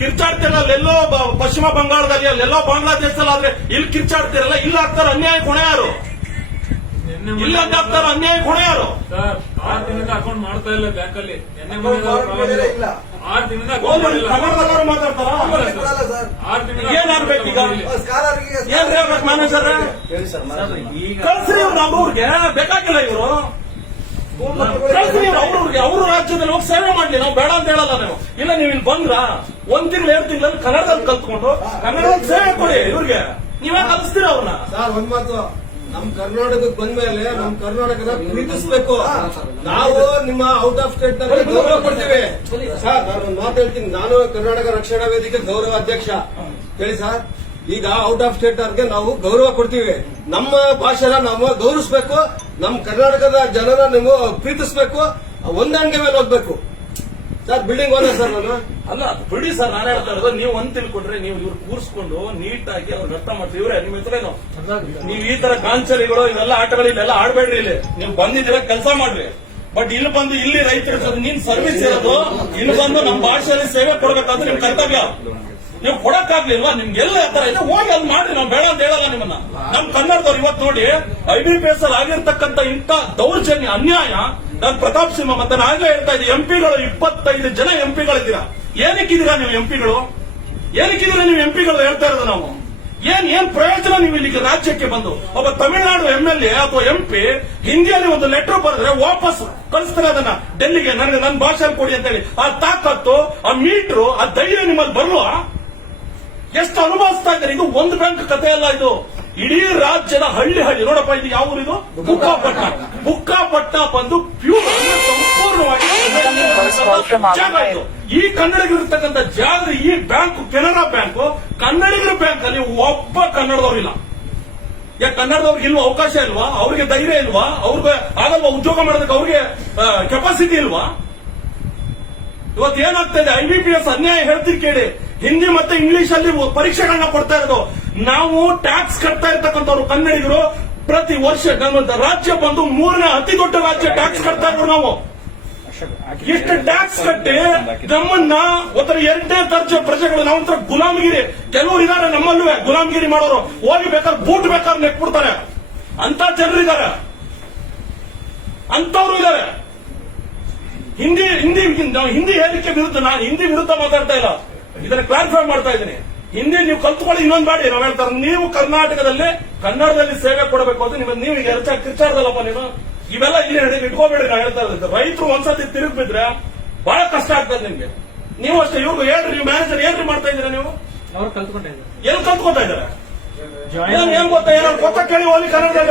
ಕಿರ್ಚಾಡ್ತಿರಲ್ಲ ಅಲ್ಲೆಲ್ಲೋ ಪಶ್ಚಿಮ ಬಂಗಾಳದಲ್ಲಿ, ಅಲ್ಲೆಲ್ಲೋ ಬಾಂಗ್ಲಾದೇಶದಲ್ಲಿ, ಆದ್ರೆ ಇಲ್ಲಿ ಕಿರ್ಚಾಡ್ತಿರಲ್ಲ, ಇಲ್ಲಿ ಆಗ್ತಾರ ಅನ್ಯಾಯ ಕೊನೆ ಯಾರು? ಇಲ್ಲಿ ಆಗ್ತಾರ ಅನ್ಯಾಯ ಕೊನೆ ಯಾರು? ಸರ್ 6 ದಿನಕ್ಕೆ ಅಕೌಂಟ್ ಮಾಡ್ತಾ ಇಲ್ಲ ಬ್ಯಾಂಕ್ ಅಲ್ಲಿ. 6 ದಿನದಿಂದ ಕನ್ನಡದಲ್ಲವರು ಮಾತಾಡ್ತಾರ? 6 ದಿನ ಏನಾಗ್ಬೇಕೀಗ? ಏನ್ ಹೇಳ್ಬೇಕು ಮ್ಯಾನೇಜರ್? ಕಳ್ಸ್ರಿ ಇವ್ರು ಅವ್ರ ಊರಿಗೆ, ಬೇಕಾಗಿಲ್ಲ ಇವರು. ಕಳ್ಸ್ರಿ ಇವ್ರು ಅವ್ರ ಊರಿಗೆ, ಅವ್ರ ರಾಜ್ಯದಲ್ಲಿ ಹೋಗಿ ಸೇವೆ ಮಾಡ್ಲಿ. ನಾವು ಬೇಡ ಅಂತ ಹೇಳಲ್ಲ. ನೀವು ಇಲ್ಲ, ನೀವು ಇಲ್ಲಿ ಬಂದ್ರ 1 ತಿಂಗಳು 2 ತಿಂಗಳಲ್ಲಿ ಕನ್ನಡದಲ್ಲಿ ಕಲ್ತ್ಕೊಂಡು ಕನ್ನಡದಲ್ಲಿ ಸೇವೆ ಕೊಡಿ ಇವ್ರಿಗೆ. ನೀವೇ ಕಲಿಸ್ತೀರ ಅವ್ರನ್ನ. ಸರ್ ಒಂದ್ ಮಾತು, ನಮ್ ಕರ್ನಾಟಕಕ್ಕೆ ಬಂದ್ಮೇಲೆ ನಮ್ ಕರ್ನಾಟಕದ ಪ್ರೀತಿಸ್ಬೇಕು. ನಾವು ನಿಮ್ಮ ಔಟ್ ಆಫ್ ಸ್ಟೇಟ್ ನಲ್ಲಿ ಗೌರವ ಕೊಡ್ತೀವಿ. ಸರ್ ನಾನು ಒಂದು ಮಾತು ಹೇಳ್ತೀನಿ, ನಾನು ಕರ್ನಾಟಕ ರಕ್ಷಣಾ ವೇದಿಕೆ ಗೌರವ ಅಧ್ಯಕ್ಷ. ಹೇಳಿ ಸರ್, ಈಗ ಔಟ್ ಆಫ್ ಸ್ಟೇಟ್ ಅವ್ರಿಗೆ ನಾವು ಗೌರವ ಕೊಡ್ತೀವಿ. ನಮ್ಮ ಭಾಷೆನ ನಾವು ಗೌರವಿಸಬೇಕು. ನಮ್ ಕರ್ನಾಟಕದ ಜನರ ನೀವು ಪ್ರೀತಿಸ್ಬೇಕು. ಹೊಂದಾಣಿಕೆ ಮೇಲೆ ಹೋಗ್ಬೇಕು. ಸರ್ ಬಿಲ್ಡಿಂಗ್ ಹೋದ ಸರ್ ನಾನು ಅಲ್ಲ ಬಿಡಿ ಸರ್, ನಾನು ಹೇಳ್ತಾ ಇರೋದು ನೀವು ಒಂದ್ ತಿಳ್ಕೊಂಡ್ರೆ ನೀವು ಇವ್ರು ಕೂರಿಸ್ಕೊಂಡು ನೀಟಾಗಿ ಅವ್ರಿಗೆ ಅರ್ಥ ಮಾಡ್ತೀವಿ. ಇವ್ರೆ ನಿಮ್ಮ ಹೆಸರೇನು? ನೀವು ಈ ತರ ಗಾಂಚಲಿಗಳು ಇವೆಲ್ಲ ಆಟಗಳು ಇಲ್ಲೆಲ್ಲ ಆಡ್ಬೇಡ್ರಿ. ಇಲ್ಲಿ ನೀವು ಬಂದಿದ್ದೀರ, ಕೆಲಸ ಮಾಡ್ರಿ. ಬಟ್ ಇಲ್ಲಿ ಬಂದು ಇಲ್ಲಿ ರೈತರು ನೀನ್ ಸರ್ವಿಸ್ ಇರೋದು, ಇಲ್ಲಿ ಬಂದು ನಮ್ಮ ಭಾಷೆಯಲ್ಲಿ ಸೇವೆ ಕೊಡ್ಬೇಕಾದ್ರೆ ನಿಮ್ ಕರ್ತವ್ಯ. ನೀವು ಕೊಡಕ್ಕಾಗ್ಲಿಲ್ವಾ? ನಿಮ್ಗೆಲ್ಲ ತರ ಇದೆ, ಹೋಗಿ ಅಲ್ಲಿ ಮಾಡ್ರಿ. ನಾವು ಬೇಡ ಅಂತ ಹೇಳಲ್ಲ ನಿಮ್ಮನ್ನ. ನಮ್ ಕನ್ನಡದವ್ರು ಇವತ್ತು ನೋಡಿ IBPS ಅಲ್ಲಿ ಆಗಿರ್ತಕ್ಕಂಥ ಇಂಥ ದೌರ್ಜನ್ಯ, ಅನ್ಯಾಯ. ನಾನು ಪ್ರತಾಪ್ ಸಿಂಹ ಮತ್ತೆ ನಾಗೇ ಹೇಳ್ತಾ ಇದ್ದೀನಿ, ಎಂಪಿಗಳು 25 ಜನ ಎಂಪಿಗಳಿದ್ದೀರಾ. ಏನಕ್ಕಿದ್ದೀರಾ ನೀವು ಎಂಪಿಗಳು? ಏನಕ್ಕಿದ್ದೀರಾ ನೀವು ಎಂಪಿಗಳು? ಹೇಳ್ತಾ ಇರೋದು ನಾವು ಏನ್ ಪ್ರಯೋಜನ? ನೀವು ಇಲ್ಲಿಗೆ ರಾಜ್ಯಕ್ಕೆ ಬಂದು ಒಬ್ಬ ತಮಿಳುನಾಡು MLA ಅಥವಾ MP ಹಿಂದಿಯಲ್ಲಿ ಒಂದು ಲೆಟರ್ ಬರೆದ್ರೆ ವಾಪಸ್ ಕಳಿಸ್ತಾರೆ ಅದನ್ನ ಡೆಲ್ಲಿಗೆ, ನನಗೆ ನನ್ನ ಭಾಷೆಯಲ್ಲಿ ಕೊಡಿ ಅಂತ ಹೇಳಿ. ಆ ತಾಕತ್ತು, ಆ ಮೀಟ್ರು, ಆ ಧೈರ್ಯ ನಿಮ್ಮಲ್ಲಿ ಬರುವ ಎಷ್ಟು ಅನುಭವಿಸ್ತಾ ಇದ್ದಾರೆ. ಇದು ಒಂದು ಬ್ಯಾಂಕ್ ಕಥೆ ಅಲ್ಲ, ಇದು ಇಡೀ ರಾಜ್ಯದ ಹಳ್ಳಿ ನೋಡಪ್ಪ. ಇದು ಯಾವ ಊರಿದು? ಬುಕ್ಕಾಪಟ್ನ. ಬುಕ್ಕಾಪಟ್ನ ಬಂದು ಪ್ಯೂರ್ ಸಂಪೂರ್ಣವಾಗಿ ಜಾಗ ಇದು. ಈ ಕನ್ನಡಿಗರಿರ್ತಕ್ಕಂಥ ಜಾಗ, ಈ ಬ್ಯಾಂಕ್ ಕೆನರಾ ಬ್ಯಾಂಕ್, ಕನ್ನಡಿಗರ ಬ್ಯಾಂಕ್ ಅಲ್ಲಿ ಒಬ್ಬ ಕನ್ನಡದವ್ರಿಲ್ಲ. ಯಾಕೆ ಕನ್ನಡದವ್ರಿಗೆ ಇಲ್ವಾ ಅವಕಾಶ ಇಲ್ವಾ? ಅವ್ರಿಗೆ ಧೈರ್ಯ ಇಲ್ವಾ? ಅವ್ರಿಗೆ ಆಗಲ್ವಾ ಉದ್ಯೋಗ ಮಾಡೋದಕ್ಕೆ? ಅವ್ರಿಗೆ ಕೆಪಾಸಿಟಿ ಇಲ್ವಾ? ಇವತ್ತು ಏನಾಗ್ತಾ ಇದೆ? IBPS ಅನ್ಯಾಯ ಹೇಳ್ತೀರಿ ಕೇಳಿ. ಹಿಂದಿ ಮತ್ತೆ ಇಂಗ್ಲಿಷ್ ಅಲ್ಲಿ ಪರೀಕ್ಷೆಗಳನ್ನ ಕೊಡ್ತಾ ಇರೋದು. ನಾವು ಟ್ಯಾಕ್ಸ್ ಕಟ್ತಾ ಇರ್ತಕ್ಕಂಥವ್ರು ಕನ್ನಡಿಗರು. ಪ್ರತಿ ವರ್ಷ ನಮ್ಮ ರಾಜ್ಯ ಬಂದು 3ನೇ ಅತಿ ದೊಡ್ಡ ರಾಜ್ಯ ಟ್ಯಾಕ್ಸ್ ಕಟ್ತಾ ಇದ್ರು ನಾವು. ಎಷ್ಟು ಟ್ಯಾಕ್ಸ್ ಕಟ್ಟಿ ನಮ್ಮನ್ನ ಒಂಥರ 2ನೇ ದರ್ಜೆ ಪ್ರಜೆಗಳು, ನಾವಂತರ ಗುಲಾಮಗಿರಿ. ಕೆಲವರು ಇದಾರೆ ನಮ್ಮಲ್ಲೂ ಗುಲಾಮಗಿರಿ ಮಾಡೋರು. ಹೋಗಿ ಬೇಕಾದ್ರೆ ಬೂಟ್ ಬೇಕಾದ್ರೆ ನೆಕ್ಬಿಡ್ತಾರೆ. ಅಂತ ಜನರಿದ್ದಾರೆ, ಅಂತವ್ರು ಇದ್ದಾರೆ. ಹಿಂದಿ ಹೇಳಿಕೆ ವಿರುದ್ಧ, ನಾನು ಹಿಂದಿ ವಿರುದ್ಧ ಮಾತಾಡ್ತಾ ಇಲ್ಲ, ಇದನ್ನ ಕ್ಲಾರಿಫೈ ಮಾಡ್ತಾ ಇದ್ದೀನಿ. ಹಿಂದಿ ನೀವು ಕಲ್ತ್ಕೊಳ್ಳಿ, ಇನ್ನೊಂದು ಮಾಡಿ. ನಾವು ಹೇಳ್ತಾರೆ, ನೀವು ಕರ್ನಾಟಕದಲ್ಲಿ ಕನ್ನಡದಲ್ಲಿ ಸೇವೆ ಕೊಡಬೇಕು ಅಂತ ನೀವು ಈಗ ಕಿರ್ಚಾಡ್ದಲ್ಲಪ್ಪ ನೀವು. ಇವೆಲ್ಲ ಇಲ್ಲಿ ಇಟ್ಕೋಬೇಡ್ರಿ. ನಾವು ಹೇಳ್ತಾ ಇರೋದು, ರೈತರು ಒಂದ್ಸತಿ ತಿರುಗಿ ಬಿದ್ರೆ ಬಹಳ ಕಷ್ಟ ಆಗ್ತದೆ ನಿಮ್ಗೆ. ನೀವು ಅಷ್ಟೇ ಇವ್ರಿಗೂ ಹೇಳ್ರಿ, ನೀವು ಮ್ಯಾನೇಜರ್ ಏನ್ರಿ ಮಾಡ್ತಾ ಇದ್ದೀರಾ ನೀವು? ಅವ್ರು ಕಲ್ತ್ಕೊಂಡ ಇದ್ದಾರೆ. ಎಲ್ಲಿ ಕಲ್ತ್ಕೊತಾ ಇದ್ದಾರೆ? ಏನ್ ಗೊತ್ತಾ? ಏನಾದ್ರು ಗೊತ್ತಾ ಕೇಳಿ ಹೋಗಿ ಕನ್ನಡ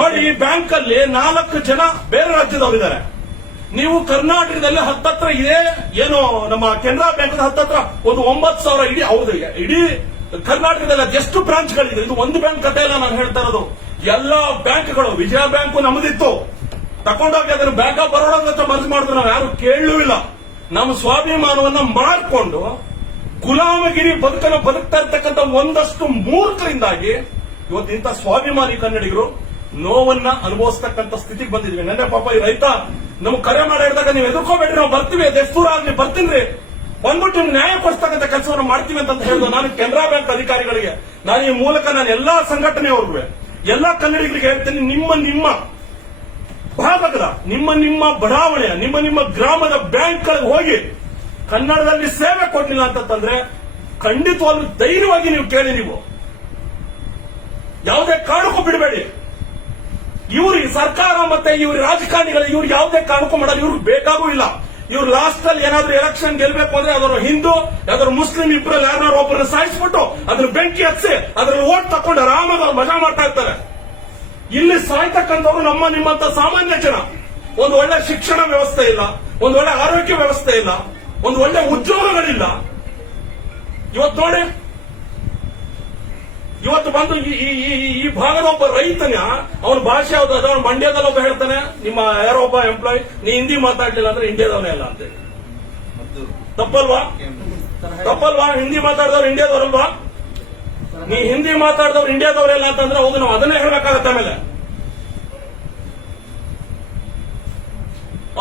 ನೋಡಿ. ಈ ಬ್ಯಾಂಕ್ ಅಲ್ಲಿ 4 ಜನ ಬೇರೆ ರಾಜ್ಯದವರು ಇದ್ದಾರೆ. ನೀವು ಕರ್ನಾಟಕದಲ್ಲಿ ಹತ್ತತ್ರ ಇದೆ ಏನು, ನಮ್ಮ ಕೆನರಾ ಬ್ಯಾಂಕ್ ಹತ್ತತ್ರ ಒಂದು 9,000 ಇಡೀ ಹೌದು. ಇಡೀ ಕರ್ನಾಟಕದಲ್ಲಿ ಅದೆಷ್ಟು ಬ್ರಾಂಚ್ಗಳಿದೆ? ಇದು ಒಂದು ಬ್ಯಾಂಕ್ ಕಥೆ ಅಲ್ಲ ನಾನು ಹೇಳ್ತಾ ಇರೋದು. ಎಲ್ಲಾ ಬ್ಯಾಂಕ್ಗಳು, ವಿಜಯ ಬ್ಯಾಂಕ್ ನಮ್ಮದಿತ್ತು, ತಕೊಂಡೋಗಿ ಅದನ್ನು ಬ್ಯಾಂಕ್ ಆಫ್ ಬರೋಡ ಅಂತ ಮರ್ಜ್ ಮಾಡಿದ್ರು. ನಾವು ಯಾರು ಕೇಳಲೂ ಇಲ್ಲ. ನಮ್ಮ ಸ್ವಾಭಿಮಾನವನ್ನ ಮಾರ್ಕೊಂಡು ಗುಲಾಮಗಿರಿ ಬದುಕನ್ನು ಬದುಕ್ತಾ ಇರ್ತಕ್ಕಂಥ ಒಂದಷ್ಟು ಮೂರ್ಖರಿಂದಾಗಿ ಇವತ್ತು ಇಂಥ ಸ್ವಾಭಿಮಾನಿ ಕನ್ನಡಿಗರು ನೋವನ್ನ ಅನುಭವಿಸ್ತಕ್ಕಂಥ ಸ್ಥಿತಿಗೆ ಬಂದಿದ್ವಿ. ನೆನ್ನೆ ಪಾಪ ಈ ರೈತ ನಮ್ಗೆ ಕರೆ ಮಾಡಿ ಹೇಳಿದಾಗ, ನೀವು ಎದುರ್ಕೋಬೇಡ್ರಿ, ನಾವು ಬರ್ತೀವಿ, ದೂರ ಆಗ್ಲಿ ಬರ್ತೀನಿ, ಬಂದ್ಬಿಟ್ಟು ನ್ಯಾಯ ಕೊಡಿಸ್ತಕ್ಕಂಥ ಕೆಲಸವನ್ನು ಮಾಡ್ತೀವಿ ಅಂತ ಹೇಳಿದ್ರು. ನಾನು ಕೆನರಾ ಬ್ಯಾಂಕ್ ಅಧಿಕಾರಿಗಳಿಗೆ, ನಾನು ಈ ಮೂಲಕ ನಾನು ಎಲ್ಲಾ ಸಂಘಟನೆಯವ್ರಿಗೆ, ಎಲ್ಲಾ ಕನ್ನಡಿಗರಿಗೆ ಹೇಳ್ತೀನಿ, ನಿಮ್ಮ ಭಾಗದ, ನಿಮ್ಮ ಬಡಾವಣೆಯ, ನಿಮ್ಮ ಗ್ರಾಮದ ಬ್ಯಾಂಕ್ಗಳಿಗೆ ಹೋಗಿ ಕನ್ನಡದಲ್ಲಿ ಸೇವೆ ಕೊಡ್ಲಿಲ್ಲ ಅಂತಂದ್ರೆ ಖಂಡಿತವಾಗ್ಲೂ ಧೈರ್ಯವಾಗಿ ನೀವು ಕೇಳಿ. ನೀವು ಯಾವುದೇ ಕಾರಣಕ್ಕೂ ಬಿಡಬೇಡಿ. ಇವ್ರಿಗೆ ಸರ್ಕಾರ ಮತ್ತೆ ಇವ್ರ ರಾಜಕಾರಣಿಗಳು ಇವ್ರಿಗೆ ಯಾವುದೇ ಕಾರಣಕ್ಕೂ ಮಾಡಲ್ಲ. ಇವ್ರಿಗೆ ಬೇಕಾಗೂ ಇಲ್ಲ. ಇವ್ರು ಲಾಸ್ಟ್ ಅಲ್ಲಿ ಏನಾದ್ರು ಎಲೆಕ್ಷನ್ ಗೆಲ್ಬೇಕು ಅಂದ್ರೆ ಯಾವ್ದಾದ್ರು ಹಿಂದೂ ಯಾವ್ದಾದ್ರು ಮುಸ್ಲಿಂ ಇಬ್ಬರಲ್ಲಿ ಯಾರು ಒಬ್ಬರನ್ನ ಸಾಯಿಸ್ಬಿಟ್ಟು ಅದ್ರ ಬೆಂಕಿ ಹಚ್ಚಿ ಅದ್ರಲ್ಲಿ ಓಟ್ ತಕೊಂಡು ಆರಾಮಾಗಿ ಅವ್ರು ಮಜಾ ಮಾಡ್ತಾ ಇರ್ತಾರೆ. ಇಲ್ಲಿ ಸಾಯ್ತಕ್ಕಂಥವ್ರು ನಿಮ್ಮಂತ ಸಾಮಾನ್ಯ ಜನ. ಒಂದು ಒಳ್ಳೆ ಶಿಕ್ಷಣ ವ್ಯವಸ್ಥೆ ಇಲ್ಲ, ಒಂದು ಒಳ್ಳೆ ಆರೋಗ್ಯ ವ್ಯವಸ್ಥೆ ಇಲ್ಲ, ಒಂದು ಒಳ್ಳೆ ಉದ್ಯೋಗಗಳಿಲ್ಲ. ಇವತ್ತು ನೋಡಿ, ಇವತ್ತು ಬಂದು ಈ ಭಾಗದ ಒಬ್ಬ ರೈತನ ಅವನ ಭಾಷೆ ಯಾವ್ದು, ಅವನು ಮಂಡ್ಯದಲ್ಲಿ ಒಬ್ಬ ಹೇಳ್ತಾನೆ, ನಿಮ್ಮ ಯಾರೋ ಒಬ್ಬ ಎಂಪ್ಲಾಯ್, ನೀ ಹಿಂದಿ ಮಾತಾಡ್ಲಿಲ್ಲ ಅಂದ್ರೆ ಇಂಡಿಯಾದವನೇ ಅಲ್ಲ ಅಂತೇಳಿ. ತಪ್ಪಲ್ವಾ? ಹಿಂದಿ ಮಾತಾಡಿದವ್ರು ಇಂಡಿಯಾದವರಲ್ವಾ? ನೀ ಹಿಂದಿ ಮಾತಾಡಿದವ್ರು ಇಂಡಿಯಾದವರೆಲ್ಲ ಅಂತಂದ್ರೆ ಹೌದು, ನಾವು ಅದನ್ನೇ ಹೇಳ್ಬೇಕಾಗತ್ತೆ. ಆಮೇಲೆ